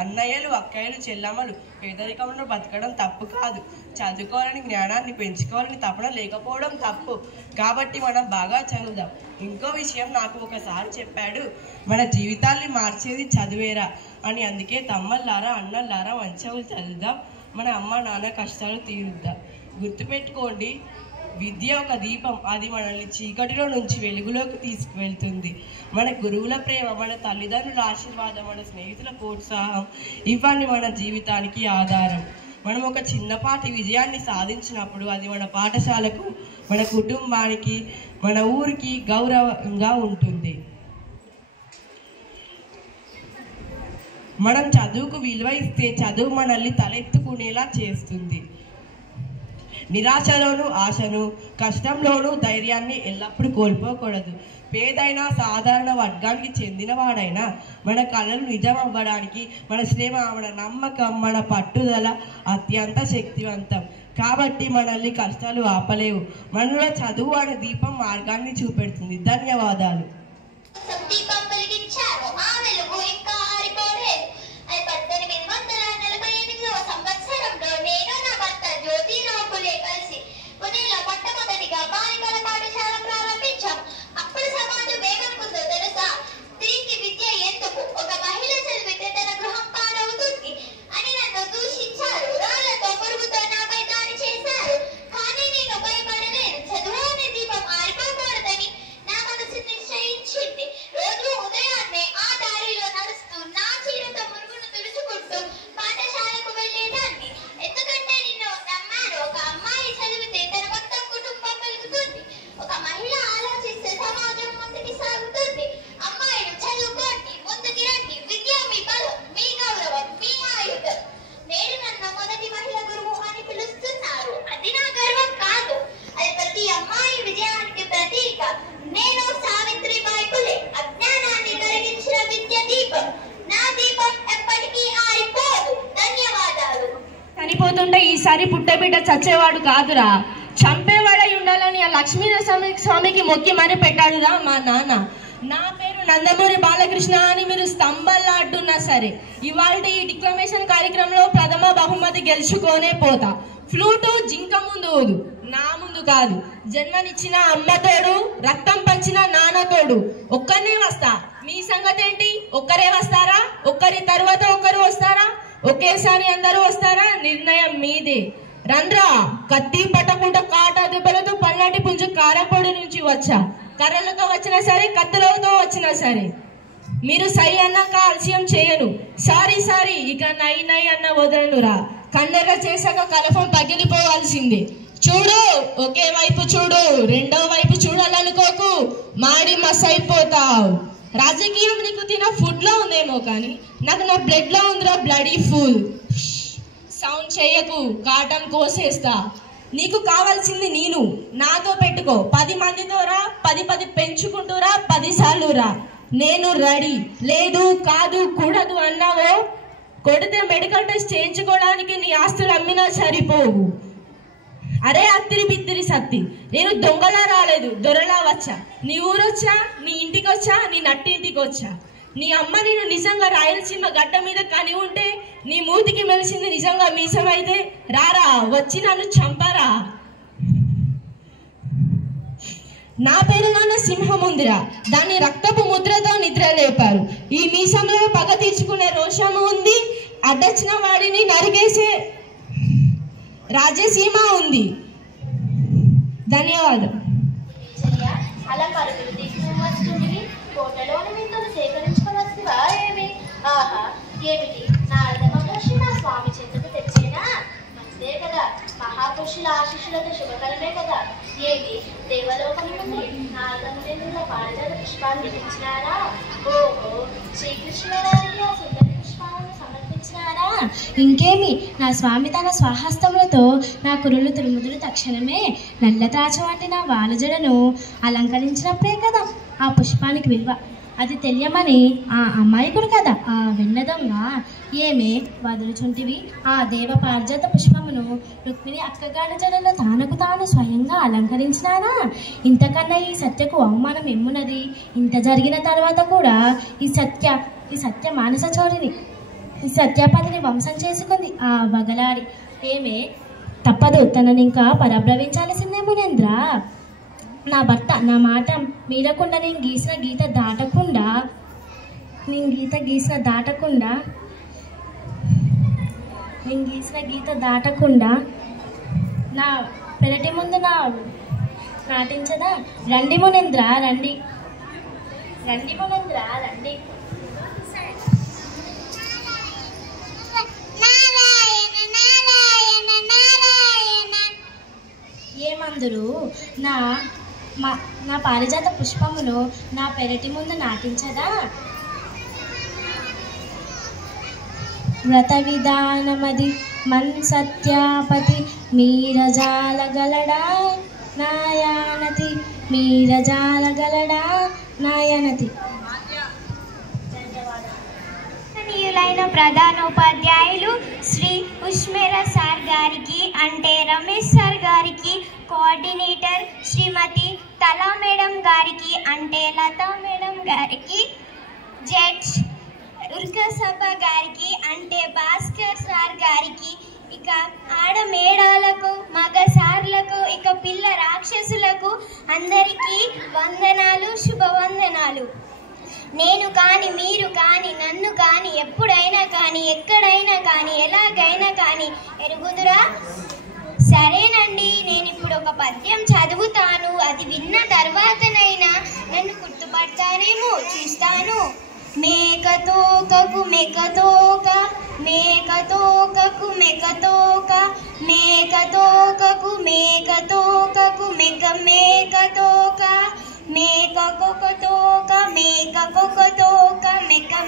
అన్నయ్యలు, అక్కయ్యలు, చెల్లమ్మలు పేదరికంలో బతకడం తప్పు కాదు. చదువుకోవాలని, జ్ఞానాన్ని పెంచుకోవాలని తపన లేకపోవడం తప్పు. కాబట్టి మనం బాగా చదువుదాం. ఇంకో విషయం నాకు ఒకసారి చెప్పాడు, మన జీవితాన్ని మార్చేది చదివేరా అని. అందుకే తమ్మల్లారా, అన్నల్లారా మంచిగా చదువుదాం, మన అమ్మ నాన్న కష్టాలు తీరుద్దాం. గుర్తుపెట్టుకోండి, విద్య ఒక దీపం. అది మనల్ని చీకటిలో నుంచి వెలుగులోకి తీసుకువెళ్తుంది. మన గురువుల ప్రేమ, మన తల్లిదండ్రుల ఆశీర్వాదం, మన స్నేహితుల ప్రోత్సాహం ఇవన్నీ మన జీవితానికి ఆధారం. మనం ఒక చిన్నపాటి విజయాన్ని సాధించినప్పుడు అది మన పాఠశాలకు, మన కుటుంబానికి, మన ఊరికి గౌరవంగా ఉంటుంది. మనం చదువుకు విలువ ఇస్తే చదువు మనల్ని తలెత్తుకునేలా చేస్తుంది. నిరాశలోను ఆశను, కష్టంలోనూ ధైర్యాన్ని ఎల్లప్పుడూ కోల్పోకూడదు. పేదైనా, సాధారణ వర్గానికి చెందినవాడైనా మన కళలు నిజం అవ్వడానికి మన శ్రమ, మన నమ్మకం, మన పట్టుదల అత్యంత శక్తివంతం. కాబట్టి మనల్ని కష్టాలు ఆపలేవు. మనలో చదువు అనే దీపం మార్గాన్ని చూపెడుతుంది. ధన్యవాదాలు. మొట్టమొదటిగా బాలికల పాఠశాల ప్రారంభించాం. అప్పుడు సమాజం ఏమనుకుందో తెలుసా? స్త్రీకి విద్య ఎందుకు, ఒక మహిళ చదివితే తన గృహం పాడవుతుంది అని నన్ను దూషించారు. రాళ్లతో, పురుగుతో నాపై దాడి చేశారు. కానీ నేను భయపడలేదు. చదువు అనే దీపం ఆరిపోకూడదని నా మనసు నిశ్చయించింది. రోజు ఉదయాన్నే ఆ దారిలో నడుస్తూ నా చీరతో మురుగును తుడుచుకుంటూ పాఠశాలకు వెళ్ళేదాన్ని. ఎందుకంటే నిన్ను నమ్మాను. ఒక అమ్మాయి చదివితే తన మొత్తం కుటుంబం వెలుగుతుంది. ఒక మహిళ ఆలోచిస్తే సమాజం ముందుకు సాగుతుంది. అమ్మాయిలు చదువుకోండి, ముందుకి రండి. విద్య మీ బలం, మీ గౌరవం, మీ ఆయుధం. నేడు నన్ను మొదటి మహిళ గురువు అని పిలుస్తున్నారు. అది నా గర్వం కాదు, అది ప్రతి అమ్మాయి విజయానికి ప్రతీక. నేను సావిత్రిబాయి ఫులే, అజ్ఞానాన్ని తొలగించిన విద్య దీపం. నా దీపం ఎప్పటికీ ఆరిపోదు. ధన్యవాదాలు. చనిపోతుంటే ఈసారి పుట్టబిడ్డ చచ్చేవాడు కాదురా, చంపేవాడై ఉండాలని ఆ లక్ష్మీనరసింహ స్వామికి మొక్కి మరి పెట్టాడురా మా నాన్న. నా పేరు నందమూరి బాలకృష్ణ అని మీరు స్తంభాల్లో అడ్డున్నా సరే ఇవాళ ఈ డిక్లమేషన్ కార్యక్రమంలో ప్రథమ బహుమతి గెలుచుకోనే పోతా. ఫ్లూటు జింక ముందు ఊదు, నా ముందు కాదు. జన్మనిచ్చిన అమ్మతోడు, రక్తం పంచిన నాన్నతోడు. ఒక్కరినే వస్తా. మీ సంగతి ఏంటి? ఒక్కరే వస్తారా? ఒక్కరి తర్వాత ఒక్కరు వస్తారా? ఒకేసారి అందరూ వస్తారా? నిర్ణయం మీదే. రండ్రా, కత్తి పట్టకుండా కాటా దెబ్బలతో పల్నాటి పుంజు కారపొడి నుంచి వచ్చా. కర్రలతో వచ్చినా సరే, కత్తులతో వచ్చినా సరే. మీరు సై అన్నాక ఆలస్యం చేయను. సారీ ఇక నై అన్న వదలనురా. కండర చేశాక కలఫం పగిలిపోవాల్సిందే. చూడు, ఒకే వైపు చూడు, రెండో వైపు చూడాలనుకోకు, మాడి మస్ అయిపోతావు. రాజకీయం నీకు తిన ఫుడ్ లో ఉందేమో కానీ నాకు నా బ్లడ్ లో ఉందిరా బ్లడీ ఫుల్. సౌండ్ చేయకు, కాటం కోసేస్తా. నీకు కావాల్సింది నేను, నాతో పెట్టుకో. 10 మందితో రా, 10 పెంచుకుంటూ రా, 10 సార్లు రా. నేను రెడీ. లేదు కాదు కూడదు అన్నావో కొడితే మెడికల్ టెస్ట్ చేయించుకోవడానికి నీ ఆస్తులు అమ్మినా సరిపోవు. అరే అత్తిరి బిత్తిరి సత్తి, నేను దొంగలా రాలేదు, దొరలా వచ్చా. నీ ఊరొచ్చా, నీ ఇంటికి వచ్చా, నీ నట్టింటికి వచ్చా. నీ అమ్మ నేను నిజంగా రాయలసీమ గడ్డ మీద కని ఉంటే, నీ మూతికి మెలిసింది నిజంగా మీసమైతే రారా, వచ్చి నన్ను చంపరా. నా పేరు నాన్న సింహం ఉందిరా, దాన్ని రక్తపు ముద్రతో నిద్ర లేపారు. ఈ మీసంలో పగ తీర్చుకునే రోషము ఉంది, అడ్డొచ్చిన వాడిని నరికేసే రాజసీమ ఉంది. ధన్యవాదం. అలా పరుగులు తీస్తూ వస్తుంది, కోటలోని విందులు సేకరించుకొని వస్తువా ఏమి? ఆహా, ఏమిటి నా అర్థమకృషి నా స్వామి చెంతకు తెచ్చేనా? మంచిదే కదా, మహాపురుషుల ఆశీస్సులతో శుభకరమే కదా. ఏమి దేవలోకం నుండి నా అర్థముల పారిజాత పుష్పాన్ని తెచ్చినారా? ఓహో, శ్రీకృష్ణురానికి ఆ సుందర పుష్పాలను సమర్పించినారా? ఇంకేమి, నా స్వామి తన స్వహస్తములతో నా కురులు తురుముదులు తక్షణమే నల్లతాచ వంటి నా వాలుజడను అలంకరించినప్పుడే కదా ఆ పుష్పానికి విలువ. అది తెలియమని ఆ అమాయకుడు కదా ఆ వెన్న దొంగ ఏమే వదులుచుంటివి ఆ దేవ పారిజాత పుష్పమును రుక్మిణి అక్కగాడ జడలో తానకు తాను స్వయంగా అలంకరించినానా? ఇంతకన్నా ఈ సత్యకు అవమానం ఎమ్మున్నది? ఇంత జరిగిన తర్వాత కూడా ఈ సత్య మానస చోరిని, ఈ సత్యపతిని వంశం చేసుకుంది ఆ వగలాడి. ఏమే తప్పదు, తనని ఇంకా పరభ్రవించాల్సిందే మునేంద్ర. నా భర్త నా మాట మీరకుండా నేను గీసిన గీత దాటకుండా నా పెరటి ముందు నాటించదా? రండి మునేంద్ర, రండి మునేంద్ర, రండి. ఏమందురు? నా పారిజాత పుష్పమును నా పెరటి ముందు నాటించదా? వ్రత విధానమది మన్ సత్యాపతి మీరజాలగలడా నాయానతి, మీరజాలగలడా నాయనతి. యులైన ప్రధానోపాధ్యాయులు శ్రీ ఉష్మేర సార్ గారికి, అంటే రమేష్ సార్ గారికి, కోఆర్డినేటర్ శ్రీమతి తలా మేడం గారికి, అంటే లతా మేడం గారికి, జడ్జ్ ఉర్కా సభ గారికి, అంటే భాస్కర్ సార్ గారికి, ఇక ఆడ మేడాలకు, మగ సార్లకు, ఇక పిల్ల రాక్షసులకు అందరికీ వందనాలు, శుభవందనాలు. నేను కానీ, మీరు కానీ, నన్ను కానీ, ఎప్పుడైనా కానీ, ఎక్కడైనా కానీ, ఎలాగైనా కానీ ఎరుగుదురా? సరేనండి, నేను ఇప్పుడు ఒక పద్యం చదువుతాను. అది విన్న తర్వాతనైనా నన్ను గుర్తుపడతానేమో చూస్తాను. మేకతోకకు మెకతోక, మేకతోకకు మెకతోక, మేకతోకకు మేకతోకకు మేకతోక, మేకకొకతోక మేకకొకతోక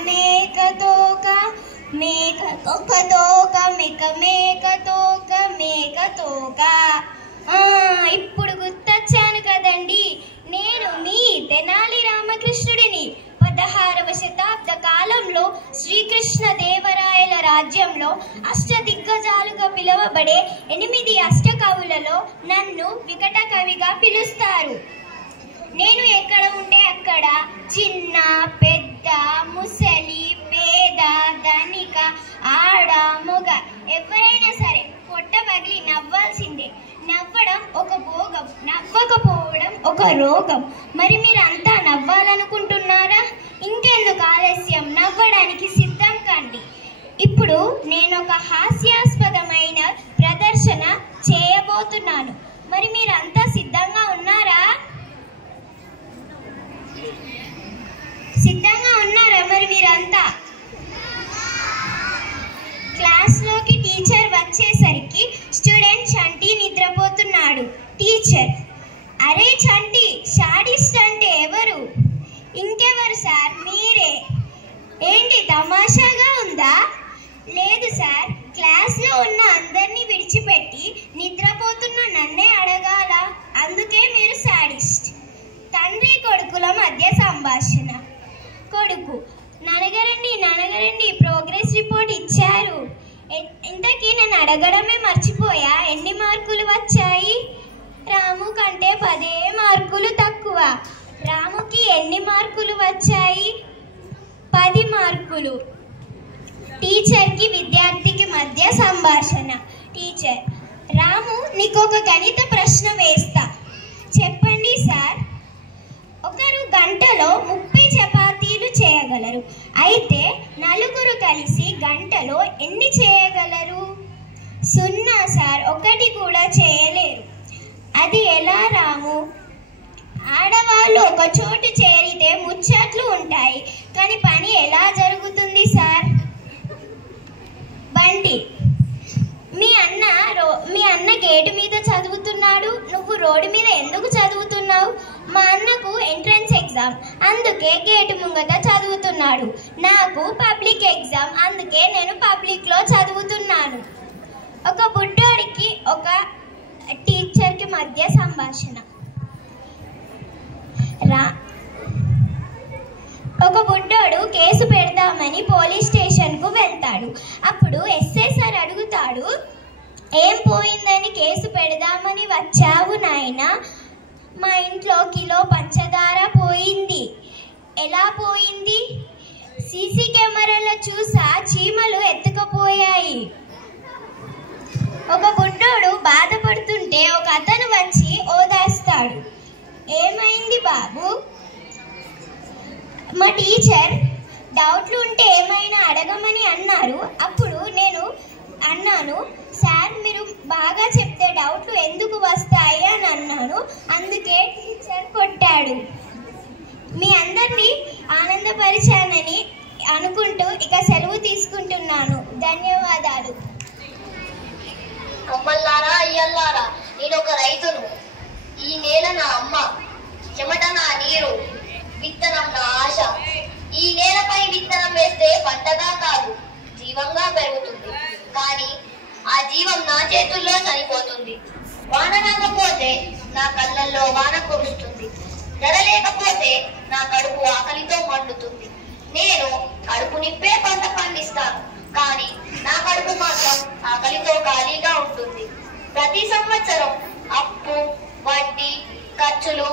మేకతోక, మేకకొకతోక మేకతోక. ఇప్పుడు గుర్తొచ్చాను కదండి, నేను మీ తెనాలి రామకృష్ణుడిని. 16వ శతాబ్ద కాలంలో శ్రీకృష్ణదేవరాయల రాజ్యంలో అష్టదిగ్గజాలుగా పిలువబడే 8 అష్టకవులలో నన్ను వికట కవిగా పిలుస్తారు. నేను ఎక్కడ ఉంటే అక్కడ చిన్న, పెద్ద, ముసలి, పేద, ధనిక, ఆడ, మొగ ఎవరైనా సరే పొట్ట పగిలి నవ్వాల్సిందే. నవ్వడం ఒక భోగం, నవ్వకపోవడం ఒక రోగం. మరి మీరంతా నవ్వాలనుకుంటున్నారా? ఇంకెందుకు ఆలస్యం, నవ్వడానికి సిద్ధం కండి. ఇప్పుడు నేను ఒక హాస్యాస్పదమైన ప్రదర్శన చేయబోతున్నాను. మరి మీరంతా సిద్ధంగా ఉన్నారా? సిద్ధంగా ఉన్నారా? మరి మీరంతా? క్లాస్లోకి టీచర్ వచ్చేసరికి స్టూడెంట్ చంటి నిద్రపోతున్నాడు. టీచర్: అరే చంటి, శాడిస్ట్ అంటే ఎవరు? ఇంకెవరు సార్, మీరే. ఏంటి తమాషాగా ఉందా? లేదు సార్, క్లాస్లో ఉన్న అందరినీ విడిచిపెట్టి నిద్రపోతున్న నన్నే అడగాల, అందుకే మీరు శాడిస్ట్. తండ్రి కొడుకుల మధ్య సంభాషణ. కొడుకు: నాన్నగారండి ప్రోగ్రెస్ రిపోర్ట్ ఇచ్చారు. ఇంతకీ నన్ను అడగడమే మర్చిపోయా, ఎన్ని మార్కులు వచ్చాయి? రాము కంటే 10 మార్కులు తక్కువ. రాముకి ఎన్ని మార్కులు వచ్చాయి? 10 మార్కులు. టీచర్కి విద్యార్థికి మధ్య సంభాషణ. టీచర్: రాము, నీకు ఒక గణిత ప్రశ్న వేస్తా, చెప్పండి సార్. ఒకరు గంటలో 30 చపాతీలు చేయగలరు. అయితే నలుగురు కలిసి గంటలో ఎన్ని చేయగలరు? 0 సార్, 1 కూడా చేయలేరు. అది ఎలా రాము? ఆడవాళ్ళు ఒక చోటు చేరితే ముచ్చట్లు ఉంటాయి, కానీ పని ఎలా జరుగుతుంది సార్? బండి: మీ అన్న గేటు మీద చదువుతున్నాడు, నువ్వు రోడ్డు మీద ఎందుకు చదువుతున్నావు? మా అన్నకు ఎంట్రన్స్ ఎగ్జామ్, అందుకే గేటు ముంగట చదువుతున్నాడు. నాకు పబ్లిక్ ఎగ్జామ్, అందుకే నేను పబ్లిక్లో చదువుతున్నాను. ఒక బుడ్డోడికి ఒక టీచర్కి మధ్య సంభాషణ. ఒక బుడ్డోడు కేసు పెడదామని పోలీస్ స్టేషన్కు వెళ్తాడు. అప్పుడు ఎస్ఐ సార్ అడుగుతాడు: ఏం పోయిందని కేసు పెడదామని వచ్చావు నాయనా? మా ఇంట్లో కిలో పంచదార పోయింది. ఎలా పోయింది? సీసీ కెమెరాలో చూసా, చీమలు ఎత్తుకుపోయాయి. ఒక బుడ్డోడు బాధపడుతుంటే ఒక అతను వచ్చి ఓదాస్తాడు. ఏమైంది బాబు? మా టీచర్ డౌట్లు ఉంటే ఏమైనా అడగమని అన్నారు. అప్పుడు నేను అన్నాను, సార్ మీరు బాగా చెప్తే డౌట్లు ఎందుకు వస్తాయి అని అన్నాను. అందుకే టీచర్ కొట్టాడు. మీ అందరినీ ఆనందపరిచానని అనుకుంటూ ఇక సెలవు తీసుకుంటున్నాను. ధన్యవాదాలు. అమ్మల్లారా, అయ్యల్లారా, నేను ఒక రైతును. ఈ నేల నా అమ్మ, చెమట నా నీరు, విత్తనం నా ఆశ. ఈ నేలపై విత్తనం వేస్తే పంటగా కాదు, జీవంగా పెరుగుతుంది. కానీ ఆ జీవం నా చేతుల్లో చనిపోతుంది. వాన రాకపోతే నా కళ్ళల్లో వాన కురుస్తుంది. ధర లేకపోతే నా కడుపు ఆకలితో మండుతుంది. నేను కడుపు నింపే పంట పండిస్తాను, కానీ నా కడుపు మాత్రం ఆకలితో ఖాళీగా ఉంటుంది. ప్రతి సంవత్సరం అప్పు, వడ్డీ, ఖర్చులు,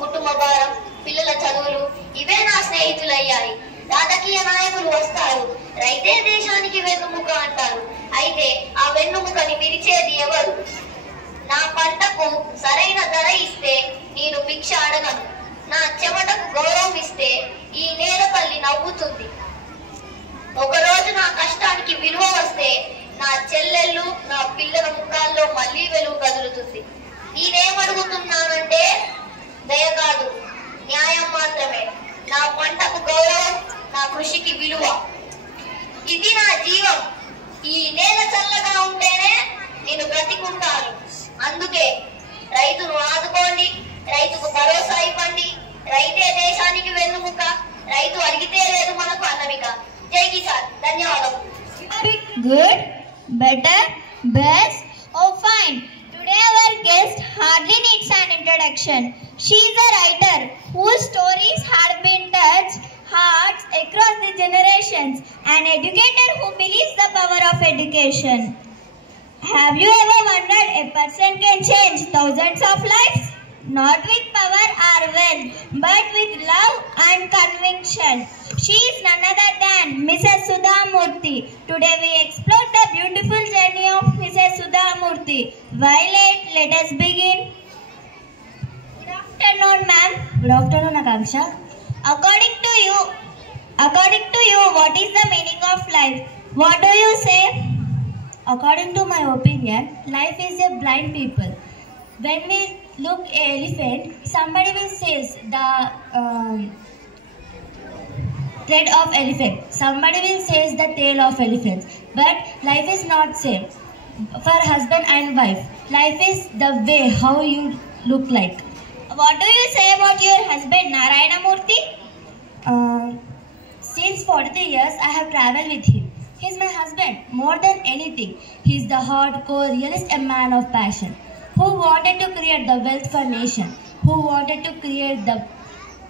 కుటుంబ భారం, పిల్లల చదువులు, ఇవే నా స్నేహితులయ్యాయి. రాజకీయ నాయకులు వస్తారు, రైతే దేశానికి వెన్నుముక అంటారు. అయితే ఆ వెన్నుముకని విరిచేది ఎవరు? నా పంటకు సరైన ధర ఇస్తే నేను భిక్ష అడగను. నా చెమటకు గౌరవం ఇస్తే ఈ నేల తల్లి నవ్వుతుంది. ఒకరోజు నా కష్టానికి విలువ వస్తే నా చెల్లెళ్ళు, నా పిల్లల ముఖాల్లో మళ్ళీ వెలుగు కదులుతుంది. నేనేమడుగుతున్నానంటే దయ కాదు, న్యాయం మాత్రమే. నా పంటకు గౌరవం, నా కృషికి విలువ. ఇది నా జీవం. ఈ నేల చల్లగా ఉంటేనే నేను బ్రతికుంటాను. అందుకే రైతును ఆదుకోండి, రైతుకు భరోసా ఇవ్వండి. రైతే దేశానికి వెన్నుముక, రైతు అడిగితే లేదు మనకు అన్నమిక. జై కిసాన్. ధన్యవాదాలు. Good, better, best, or fine. Today our guest hardly needs an introduction. She is a writer whose stories have been touched hearts across the generations. An educator who believes the power of education. Have you ever wondered a person can change thousands of lives? Not with power or wealth, but with love and conviction. She is none other than Mrs. Sudha Murthy. Today we explore the beautiful journey of Mrs. Sudha Murthy. While let us begin. Good afternoon, ma'am. Good afternoon, Akanksha. According to you, what is the meaning of life? What do you say? According to my opinion, life is a blind people. When we look at an elephant, somebody will say thread of elephant. Somebody will say the tail of elephant. But life is not same for husband and wife. Life is the way how you look like. What do you say about your husband, Narayana Murthy? Since 43 years, I have traveled with him. He is my husband more than anything. He is the hardcore realist, a man of passion, who wanted to create the wealth for nation, who wanted to create the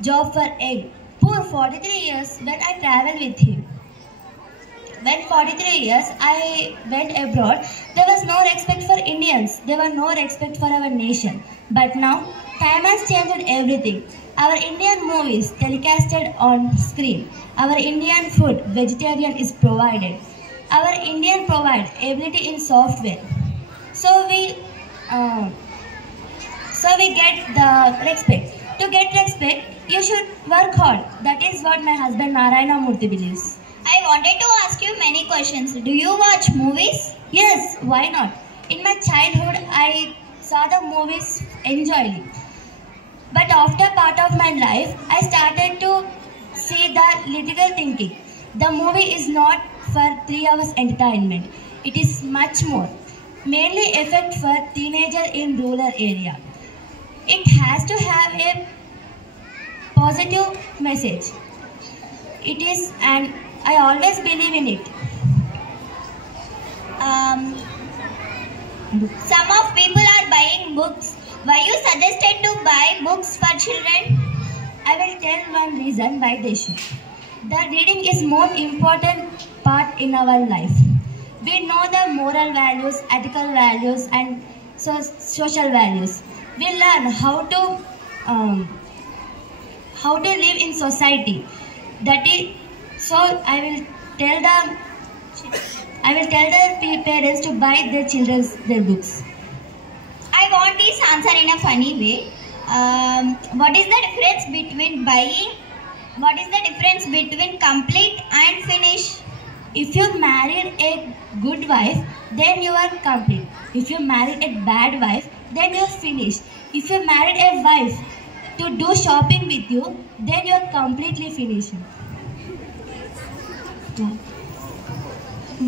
job for egg. Poor 43 years when I traveled with him. When 43 years I went abroad, there was no respect for Indians. There was no respect for our nation. But now, time has changed everything. Our Indian movies telecasted on screen. Our Indian food, vegetarian, is provided. Our Indian provide ability in software. So we get the respect. To get respect, you should work hard. That is what my husband Narayana Murthy believes. I wanted to ask you many questions. Do you watch movies? Yes, why not? In my childhood, I saw the movies enjoying. But after part of my life, I started to see the critical thinking. The movie is not for 3 hours entertainment. It is much more. Mainly effect for teenager in rural area. It has to have a positive message. It is, and I always believe in it. Some of people are buying books. Why you suggested to buy books for children? I will tell one reason why they should. The reading is more important part in our life. We know the moral values, ethical values, and social values. We learn how to live in society. That is, so I will tell the parents to buy their children their books. I want this answer in a funny way. What is the difference between buying? What is the difference between complete and finish? If you married a good wife, then you are complete. If you married a bad wife, then you are finished. If you married a wife to do shopping with you, then you are completely finished.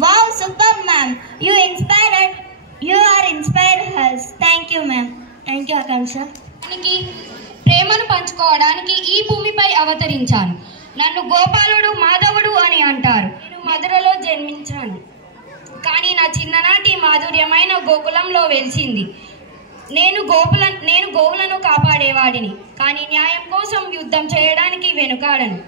Wow, superb, ma'am. You are inspired us. Thank you, ma'am. Thank you, Akansha. ప్రేమను పంచుకోవడానికి ఈ భూమిపై అవతరించాను. నన్ను గోపాలుడు మాధవుడు అని అంటారు. నేను మధురలో జన్మించాను, కానీ నా చిన్ననాటి మాధుర్యమైన గోకులంలో వెలిసింది. నేను గోవులను కాపాడేవాడిని, కానీ న్యాయం కోసం యుద్ధం చేయడానికి వెనుకాడను.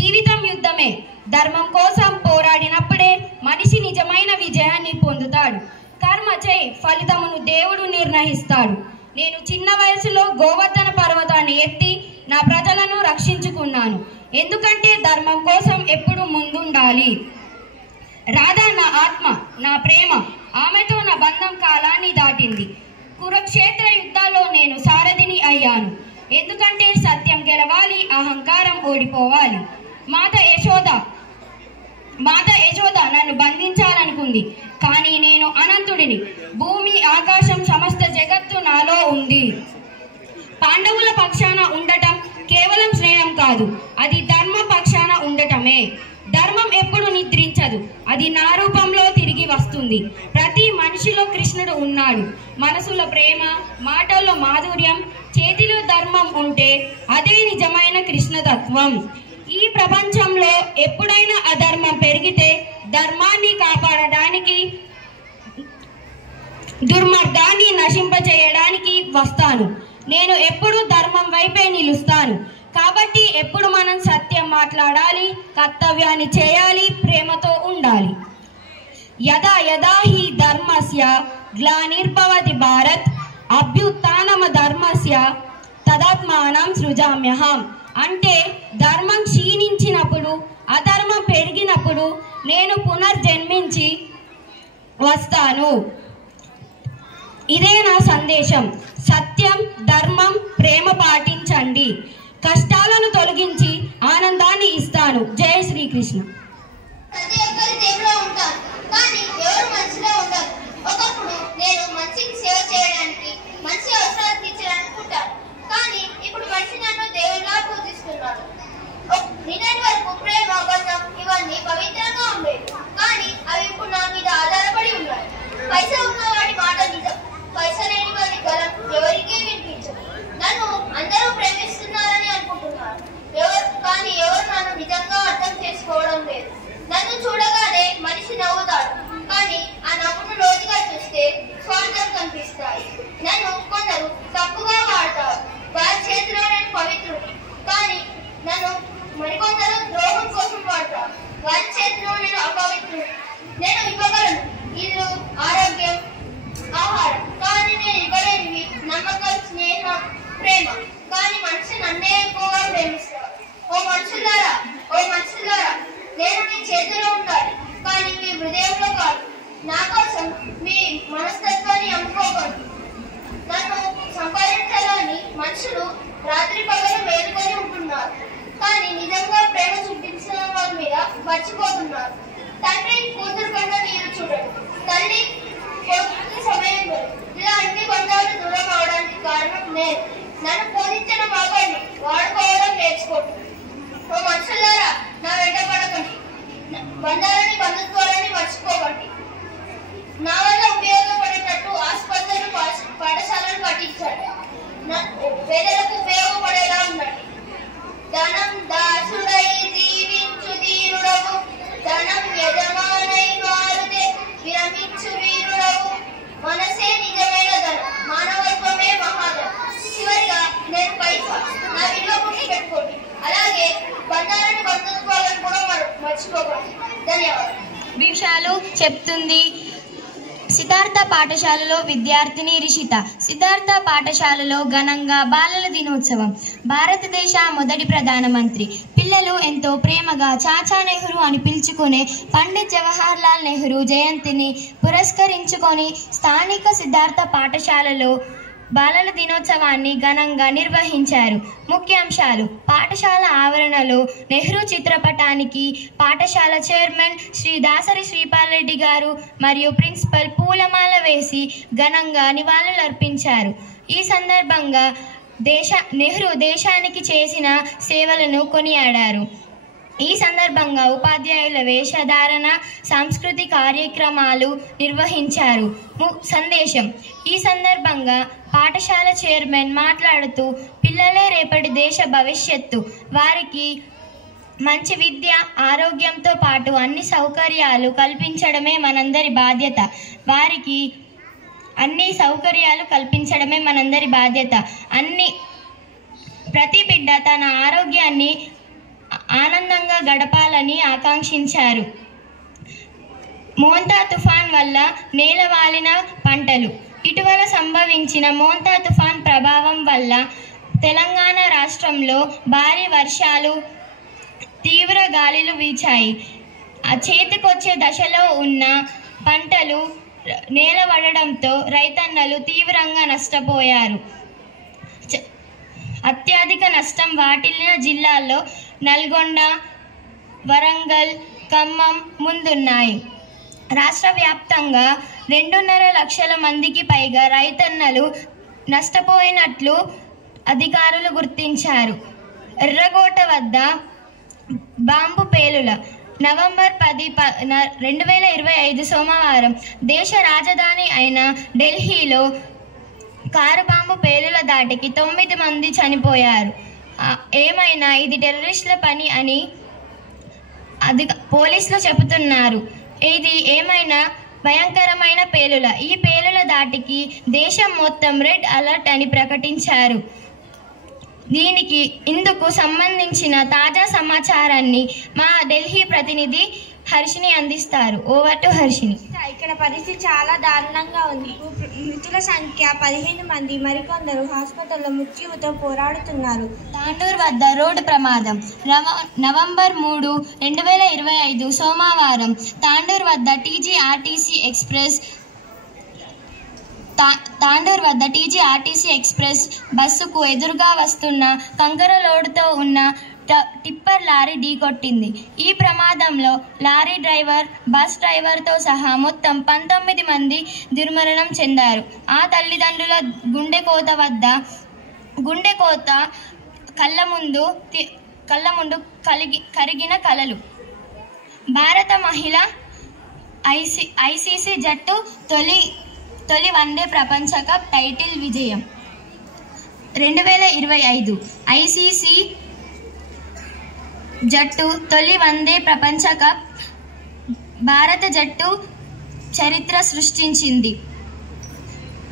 జీవితం యుద్ధమే. ధర్మం కోసం పోరాడినప్పుడే మనిషి నిజమైన విజయాన్ని పొందుతాడు. కర్మ చేయి, ఫలితమును దేవుడు నిర్ణయిస్తాడు. నేను చిన్న వయసులో గోవర్ధన పర్వతాన్ని ఎత్తి నా ప్రజలను రక్షించుకున్నాను. ఎందుకంటే ధర్మం కోసం ఎప్పుడు ముందుండాలి. రాధా నా ఆత్మ, నా ప్రేమ. ఆమెతో నా బంధం కాలాన్ని దాటింది. కురుక్షేత్ర యుద్ధాల్లో నేను సారథిని అయ్యాను. ఎందుకంటే సత్యం గెలవాలి, అహంకారం ఓడిపోవాలి. మాత యశోద నన్ను బంధించాలనుకుంది, కానీ నేను అనంతుడిని. భూమి, ఆకాశం, సమస్త జగత్తు నాలో ఉంది. పాండవుల పక్షాన ఉండటం కేవలం స్నేహం కాదు, అది ధర్మ పక్షాన ఉండటమే. ధర్మం ఎప్పుడు నిద్రించదు, అది నా రూపంలో తిరిగి వస్తుంది. ప్రతి మనిషిలో కృష్ణుడు ఉన్నాడు. మనసులో ప్రేమ, మాటల్లో మాధుర్యం, చేతిలో ధర్మం ఉంటే అదే నిజమైన కృష్ణతత్వం. ఈ ప్రపంచంలో ఎప్పుడైనా అధర్మం పెరిగితే ధర్మాన్ని కాపాడడానికి, దుర్మార్గాన్ని నశింపచేయడానికి వస్తాను. నేను ఎప్పుడు ధర్మం వైపే నిలుస్తాను. కాబట్టి ఎప్పుడు మనం సత్యం మాట్లాడాలి, కర్తవ్యాన్ని చేయాలి, ప్రేమతో ఉండాలి. యదా యదా హి ధర్మస్య గ్లానిర్భవతి భారత్ అభ్యుత్థానమ ధర్మస్య తదాత్మానం సృజామ్యహం. అంటే ధర్మం క్షీణించినప్పుడు, అధర్మం పెరిగినప్పుడు నేను పునర్జన్మించి వస్తాను. ఇదే నా సందేశం. సత్యం, ధర్మం, ప్రేమ పాటించండి. కష్టాలను తొలగించి ఆనందాన్ని ఇస్తాను. జై శ్రీకృష్ణ. ప్రతి ఒక్కరు దేవులో ఉంటారు, కానీ ఎవరు మంచిగా ఉంటారు. ఒకప్పుడు నేను మంచికి సేవ చేయడానికి, మంచి అవసరాలు తీర్చడానికి ఉంటాను, కానీ ఇప్పుడు మనిషి నన్ను దేవుడిలా పూజిస్తున్నాడు. నిన్నటి వరకు ప్రేమ కలుస్తాయి. నన్ను కొందరు తప్పుగా వాడతారు. వారి చేతిలో నేను పవిత్రుడిని, కానీ నన్ను మరికొందరు ద్రోహం కోసం వాడతారు. వారి చేతిలో నేను అపవిత్రుడిని. నేను ఇవ్వగలను ఇల్లు, ఆరోగ్యం, ఆహారం, కానీ నేను ఇవ్వలేనివి నమ్మకం, స్నేహం, ప్రేమ. కానీ మనిషి నన్నే ఎక్కువగా ప్రేమిస్తారు. ఓ మనుషులారా, నేను మీ చేతిలో ఉండాలి, కానీ మీ హృదయంలో కాదు. నా కోసం మీ మనస్తత్వాన్ని అమ్ముకోకండి. నన్ను సంపాదించాలని మనుషులు రాత్రి పగలు వేడుకొని ఉంటున్నారు, కానీ నిజంగా ప్రేమ చూపించిన వాళ్ళ మీద మర్చిపోతున్నారు. తండ్రి కూతురు కన్న నీరు చూడండి, తల్లి కొడుకు సమయం లేదు. ఇలా అన్ని బంధాలు దూరం అవడానికి కారణం నేను. నన్ను పూజించడం ఆపండి, వాడుకోవడం నేర్చుకోండి. ఓ మనుషులారా, నా వెంట పడకండి. బంధాలని, బంధుత్వాలని మర్చిపోకండి. నా వల్ల ఉపయోగపడేటట్టు ఆసుపత్రులు, పాఠశాలను కట్టించండి. పేదలకు ఉపయోగపడేలా ఉండండి. ధనం దాసుడై జీవించు ధీరుడవు, ధనం యజమానై మారుతే విరమించు వీరుడవు. మనసే నిజమైన ధనం, మానవత్వమే మహాధనం. చివరిగా నేను పైసా నా విలువ గుర్తు పెట్టుకోండి. అలాగే బంధాలని, బంధుత్వాలను కూడా మర్చిపోకండి. ధన్యవాదాలు. విషయాలు చెప్తుంది సిద్ధార్థ పాఠశాలలో విద్యార్థిని రిషిత. సిద్ధార్థ పాఠశాలలో ఘనంగా బాలల దినోత్సవం. భారతదేశ మొదటి ప్రధానమంత్రి పిల్లలు ఎంతో ప్రేమగా చాచా నెహ్రూ అని పిలుచుకునే పండిత్ జవహర్ లాల్ నెహ్రూ జయంతిని పురస్కరించుకొని స్థానిక సిద్ధార్థ పాఠశాలలో బాలల దినోత్సవాన్ని ఘనంగా నిర్వహించారు. ముఖ్యాంశాలు: పాఠశాల ఆవరణలో నెహ్రూ చిత్రపటానికి పాఠశాల చైర్మన్ శ్రీ దాసరి శ్రీపాల్ రెడ్డి గారు మరియు ప్రిన్సిపల్ పూలమాల వేసి ఘనంగా నివాళులర్పించారు. ఈ సందర్భంగా నెహ్రూ దేశానికి చేసిన సేవలను కొనియాడారు. ఈ సందర్భంగా ఉపాధ్యాయుల వేషధారణ, సాంస్కృతిక కార్యక్రమాలు నిర్వహించారు. సందేశం: ఈ సందర్భంగా పాఠశాల చైర్మన్ మాట్లాడుతూ, పిల్లలే రేపటి దేశ భవిష్యత్తు. వారికి మంచి విద్య, ఆరోగ్యంతో పాటు అన్ని సౌకర్యాలు కల్పించడమే మనందరి బాధ్యత. ప్రతి బిడ్డ తన ఆరోగ్యాన్ని ఆనందంగా గడపాలని ఆకాంక్షించారు. మోంతా తుఫాన్ వల్ల నేలవాలిన పంటలు. ఇటీవల సంభవించిన మోంతా తుఫాన్ ప్రభావం వల్ల తెలంగాణ రాష్ట్రంలో భారీ వర్షాలు, తీవ్ర గాలులు వీచాయి. చేతికొచ్చే దశలో ఉన్న పంటలు నేలవడడంతో రైతన్నలు తీవ్రంగా నష్టపోయారు. అత్యధిక నష్టం వాటిల్లిన జిల్లాల్లో నల్గొండ, వరంగల్, ఖమ్మం ముందున్నాయి. రాష్ట్ర వ్యాప్తంగా 2.5 లక్షల మందికి పైగా రైతన్నలు నష్టపోయినట్లు అధికారులు గుర్తించారు. ఎర్రగోట వద్ద బాంబు పేలుల. నవంబర్ 10, 2025 సోమవారం దేశ రాజధాని అయిన ఢిల్లీలో కారు బాంబు పేలుల దాటికి 9 మంది చనిపోయారు. ఏమైనా ఇది టెర్రరిస్టుల పని అని పోలీసులు చెబుతున్నారు. ఇది ఏమైనా భయంకరమైన పేలుల. ఈ పేలుల దాటికి దేశం మొత్తం రెడ్ అలర్ట్ అని ప్రకటించారు. ఇందుకు సంబంధించిన తాజా సమాచారాన్ని మా ఢిల్లీ ప్రతినిధి హర్షిని అందిస్తారు. Over to Harshini. ఇక్కడ పరిస్థితి చాలా దారుణంగా ఉంది. మృతుల సంఖ్య 15 మంది, మరికొందరు హాస్పిటల్లో మృత్యువుతో పోరాడుతున్నారు. తాండూర్ వద్ద రోడ్డు ప్రమాదం. నవంబర్ 3, 2025 సోమవారం తాండూర్ వద్ద టీజీ ఎక్స్ప్రెస్ బస్సుకు ఎదురుగా వస్తున్న కంకర లోడుతో ఉన్న టిప్పర్ లారీ ఢీకొట్టింది. ఈ ప్రమాదంలో లారీ డ్రైవర్, బస్ డ్రైవర్తో సహా మొత్తం 19 మంది దుర్మరణం చెందారు. ఆ తల్లిదండ్రుల గుండెకోత కళ్ళ ముందు కరిగిన కలలు. భారత మహిళా ఐసీసీ జట్టు తొలి వన్డే ప్రపంచ కప్ టైటిల్ విజయం. 2025 ఐసీసీ జట్టు తొలి వన్డే ప్రపంచ కప్ భారత జట్టు చరిత్ర సృష్టించింది.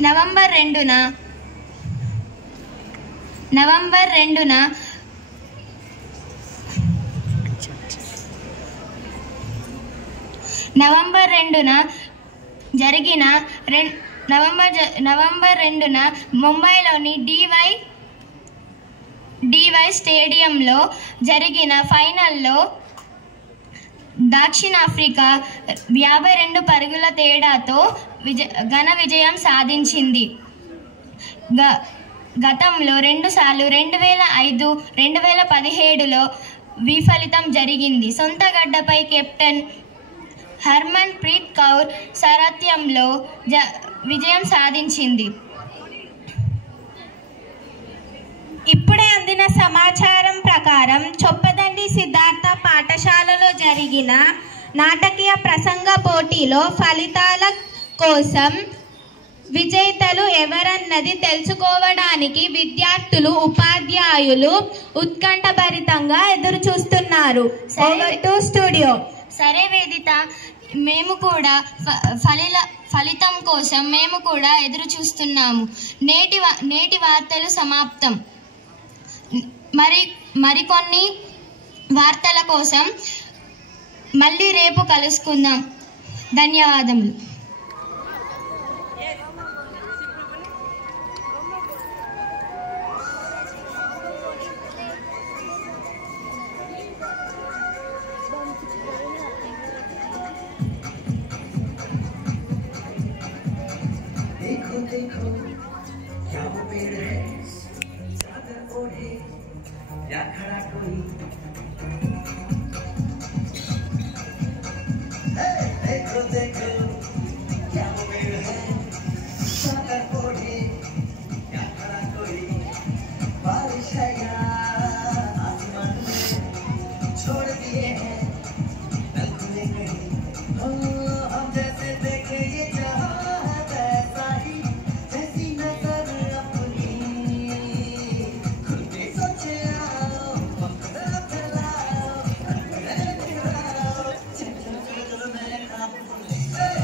నవంబర్ 2న ముంబైలోని డివై స్టేడియంలో జరిగిన ఫైనల్లో దక్షిణాఫ్రికా 52 పరుగుల తేడాతో ఘన విజయం సాధించింది. గతంలో 2 సార్లు 2005, 2017లో విఫలితం జరిగింది. సొంత గడ్డపై కెప్టెన్ హర్మన్ ప్రీత్ కౌర్ సారథ్యంలో విజయం సాధించింది. ఇప్పుడే అందిన సమాచారం ప్రకారం చొప్పదండి సిద్ధార్థ పాఠశాలలో జరిగిన నాటకీయ ప్రసంగ పోటీలో ఫలితాల కోసం విజేతలు ఎవరన్నది తెలుసుకోవడానికి విద్యార్థులు, ఉపాధ్యాయులు ఉత్కంఠభరితంగా ఎదురు చూస్తున్నారు. Over to studio. సరే వేదిత, మేము కూడా ఫలితం కోసం మేము కూడా ఎదురు చూస్తున్నాము. నేటి వార్తలు సమాప్తం. మరికొన్ని వార్తల కోసం మళ్ళీ రేపు కలుసుకుందాం. ధన్యవాదములు. देखो क्या वो पेड़ है चादर ओढ़े या खड़ा कोई देखो क्या वो पेड़ है चादर ओढ़े या खड़ा कोई बारिश है या आसमान में छोड़ दिए हैं नलकुले कहीं हम जैसे देखे ये जहां Hey!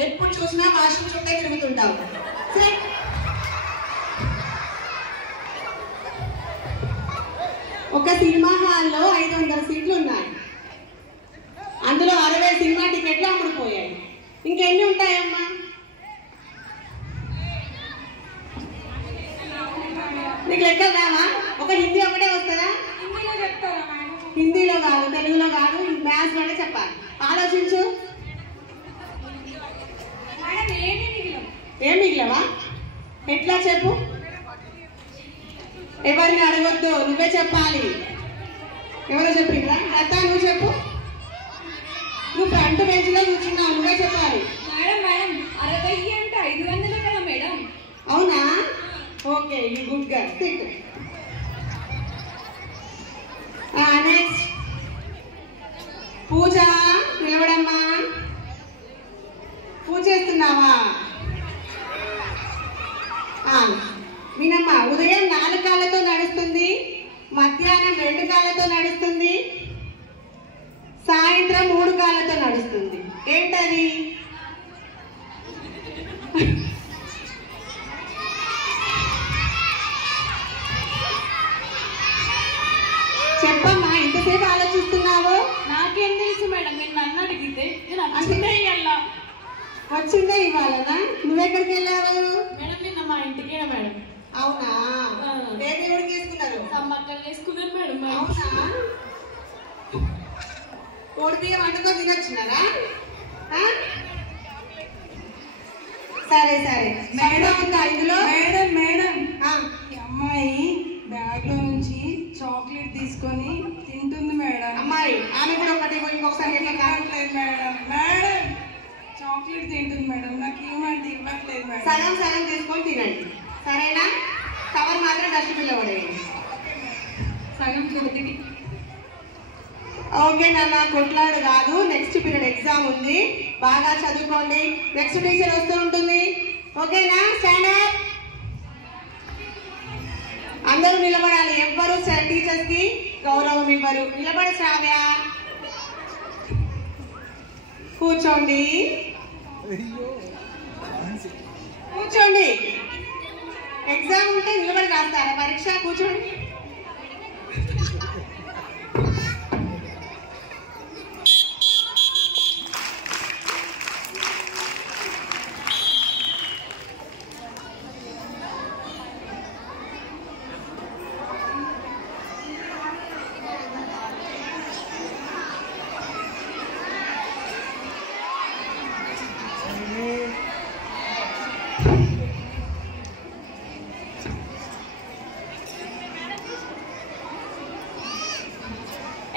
ఎప్పుడు చూసినా వాష్రూమ్ చుట్టే తిరుగుతుంటావు. ఒక సినిమా హాల్లో 500 సీట్లు ఉన్నాయి. అందులో 60 సినిమా టికెట్లు అమ్ముడుపోయాయి. ఇంకెన్ని ఉంటాయమ్మా? నీకు లెక్కలు రావా? ఒక హిందీ ఒకటే వస్తుందా? హిందీలో కాదు, తెలుగులో కాదు, మ్యాథ్స్ లోనే చెప్పాలి. ఆలోచించు. ఏం మిగిలవా? ఎట్లా చెప్పు? ఎవరిని అడగొద్దు, నువ్వే చెప్పాలి. ఎవరో చెప్పిందా? లత నువ్వు చెప్పు. నువ్వు ఫ్రంట్ బెంచ్ లో కూర్చున్నావు, నువ్వే చెప్పాలి. మేడం 60 అంటే 500 కదా మేడం. అవునా? Okay, you good girl. Sit. Next Pooja, నిలబడమ్మా. పూజ చేస్తున్నావా? వినమ్మా, ఉదయం 4 కాళ్ళతో నడుస్తుంది, మధ్యాహ్నం 2 కాళ్ళతో నడుస్తుంది, సాయంత్రం 3 కాళ్ళతో నడుస్తుంది. ఏంటది? చెప్పమ్మా, ఇంతసేపు ఆలోచిస్తున్నావు? నాకేం తెలుసు మేడం, నేను నన్ను అడిగితే వచ్చిందే ఇవ్వాలనా? నువ్వెక్కడికి వెళ్ళావు? మేడం నిన్న మా ఇంటికి మేడం. అవునా? ఏ దేవుడికి వేసుకున్నారు? సమ్మక్కలు వేసుకున్నారు మేడం. అవునా? కోడి బియ్యం వండుకొని తినొచ్చినారా? సరే సరే. మేడం ఉందా ఇందులో? మేడం మేడం ఈ అమ్మాయి బ్యాగ్ లో నుంచి చాక్లెట్ తీసుకొని తింటుంది మేడం. అమ్మాయి ఆమె కూడా ఒకటి ఇంకొకసారి ఇవ్వట్లేదు మేడం. మేడం చాక్లెట్ తింటుంది మేడం, నాకు ఇవ్వమంటే ఇవ్వట్లేదు మేడం. సగం సగం తీసుకొని తినండి, సరేనా? కవర్ మాత్రం డస్ట్బిన్లో పడేయండి. సగం తింటుంది. ఓకే నాన్న, కొట్లాడు కాదు. నెక్స్ట్ పీరియడ్ ఎగ్జామ్ ఉంది, బాగా చదువుకోండి. నెక్స్ట్ టీచర్ వస్తూ ఉంటుంది. ఓకేనా? Stand up. అందరూ నిలబడాలి. ఎవ్వరు టీచర్స్ కి గౌరవం ఇవ్వరు. నిలబడి శ్రావ్య. కూర్చోండి, కూర్చోండి. ఎగ్జామ్ ఉంటే నిలబడి రాస్తారా పరీక్ష? కూర్చోండి.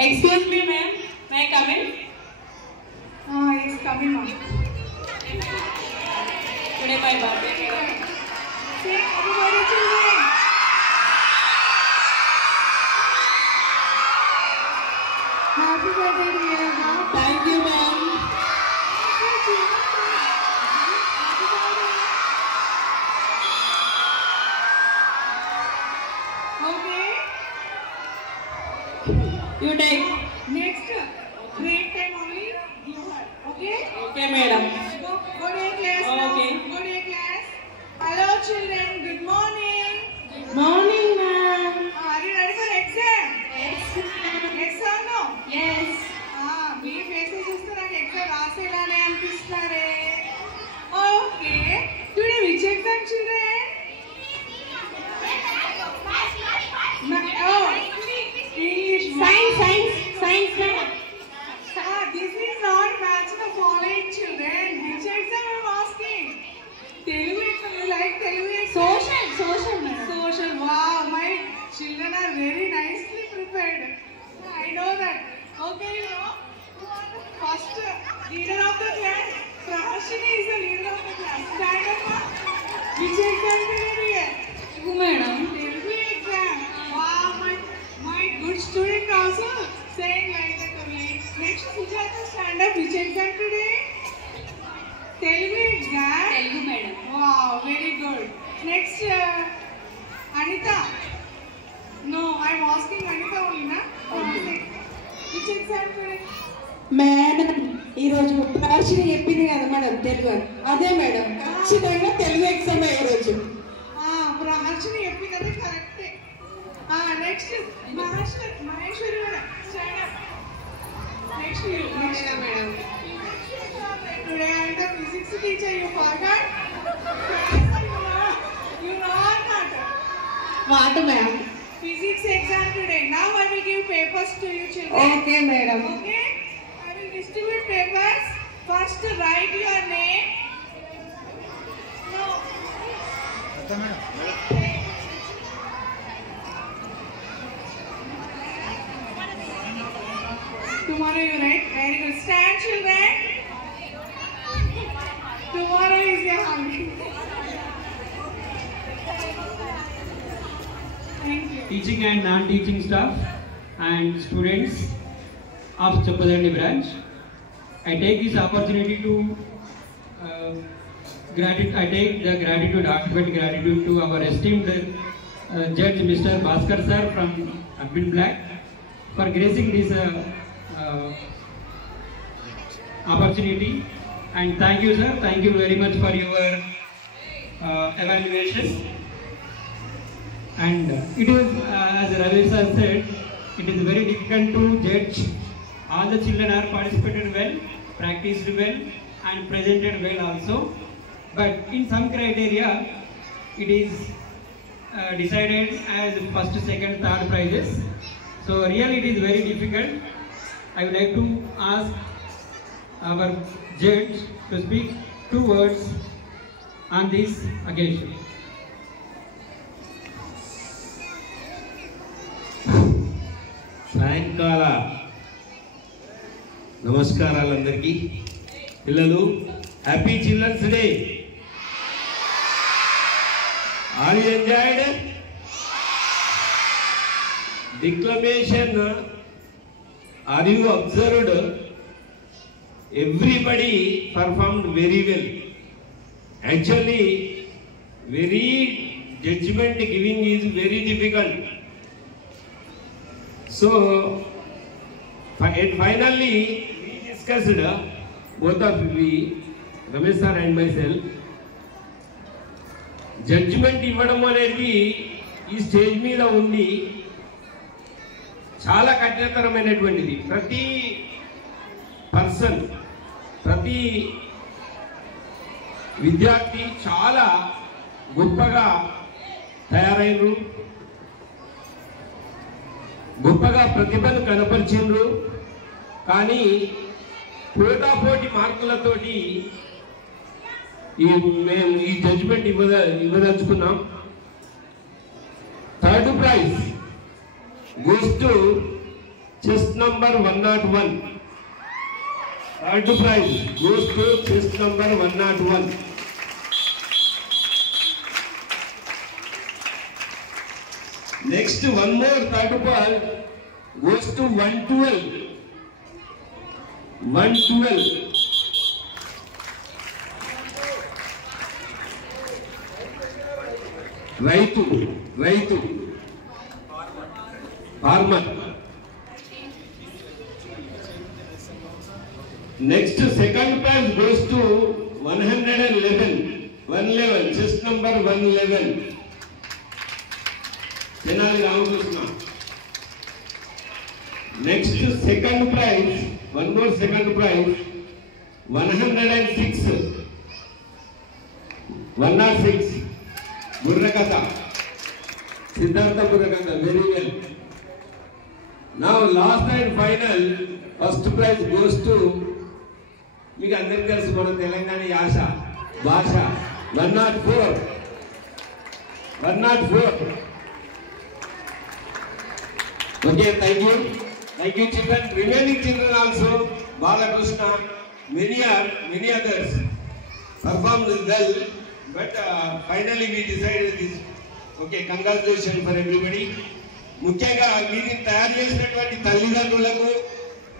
Excuse me, ma'am. May I come in? Yes, come in, ma'am. Today my birthday. Say happy birthday, children. Happy birthday, dear. Thank you, ma'am. Okay. You take. Next, break time only. Okay? Okay, madam. Go to your class now. Okay. Go to your class. Hello, children. Good morning. Good morning, ma'am. Are you ready for exam? Yes, ma'am. Yes or no? Yes. మీ faces చూస్తే నాకు exam రాసేలానే అనిపిస్తారే. Okay. Today which exam children? English. Science, madam. This is not match the following children. Which exam I'm asking? Telugu exam. You like Telugu exam? Social, madam. Social. Wow, my children are very nicely prepared. I know that. Okay, you know, who are the first leader of the class? Prahashini is the leader of the class. Stand up. Which exam did you get? Telugu, madam. Telugu exam. Wow, my good student also saying like that only. Next, Sujata, stand up. Which exam today? Telugu exam. Telugu, madam. Wow, very good. Next, Anita. No, I'm asking Anita only, na? Okay. Which exam today? Madam ఈరోజు ప్రాచీన చెప్పింది కదా madam Telugu అని. అదే madam ఖచ్చితంగా Telugu exam ఈరోజు. ప్రాచీన చెప్పింది కరెక్టే. Next Maheshwari madam stand up. Next madam today I am the physics teacher. You forgot. You know or not? What ma'am? Physics exam today. Now I will give papers to you children. Okay madam. Okay? I will distribute papers. First write your name. No. Tomorrow you write. Very good. Stand children. Tomorrow is your holiday. Teaching and non-teaching staff and students of Choppadandi branch, I take this opportunity to heartfelt gratitude to our esteemed Judge Mr. Bhaskar sir from Admin Black for gracing this opportunity, and thank you sir, thank you very much for your evaluation. And it is, as Ravi sir said, it is very difficult to judge. All the children are participated well, practiced well, and presented well also. But in some criteria, it is decided as first, second, third prizes. So really, it is very difficult. I would like to ask our judge to speak 2 words on this occasion. సాయంకాల నమస్కారాలందరికీ. పిల్లలు, happy children's day. Are you enjoyed? Declamation, are you observed? Everybody performed very well. Actually very judgement giving is very difficult. So, finally, we discussed, both of we, Ramesh sir and myself, judgment ఇవ్వడం అనేది ఈ stage మీద ఉంది చాలా కఠినతరమైనటువంటిది. ప్రతి person, ప్రతి విద్యార్థి చాలా గొప్పగా తయారైనరు, గొప్పగా ప్రతిభను కనపరిచిండ్రు. కానీ పోటాపోటీ మార్కులతోటి మేము ఈ జడ్జిమెంట్ ఇవ్వదలుచుకున్నాం. Third prize goes to chest number 101. Third prize goes to chest number 101. Next, one more third prize goes to 112. 112. రైతు farmer. Next, second prize goes to 111, chest number 111. Tenali Ramakrishna. Next, second prize, one more second prize, 106, 106, Burrakatha, Siddhartha Burrakatha, very well. Now, last and final, first prize goes to మీకు అందరికీ తెలుసు మన తెలంగాణ యాస భాష 104. Okay, thank you children. Remaining children also, Balakrishna, many others performed well, but finally we decided this. Okay, congratulations for everybody. ముఖ్యంగా వీరిని తయారు చేసినటువంటి తల్లిదండ్రులకు,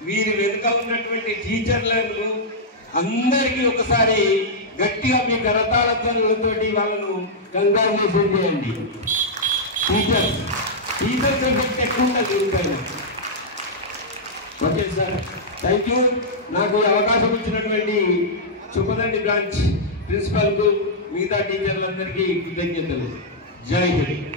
వీరి వెనుక ఉన్నటువంటి టీచర్లకు అందరికీ ఒకసారి గట్టిగా మీ కరతాళతోటి వాళ్ళను కంగ్రాచులేషన్ చేయండి. టీచర్స్ ఎఫెక్ట్ ఎక్కువ ఉంటుంది దీనిపైన. Okay sir, thank you. నాకు ఈ అవకాశం ఇచ్చినటువంటి చొప్పదండి బ్రాంచ్ ప్రిన్సిపల్కు, మిగతా టీచర్లందరికీ కృతజ్ఞతలు. జై హింద్.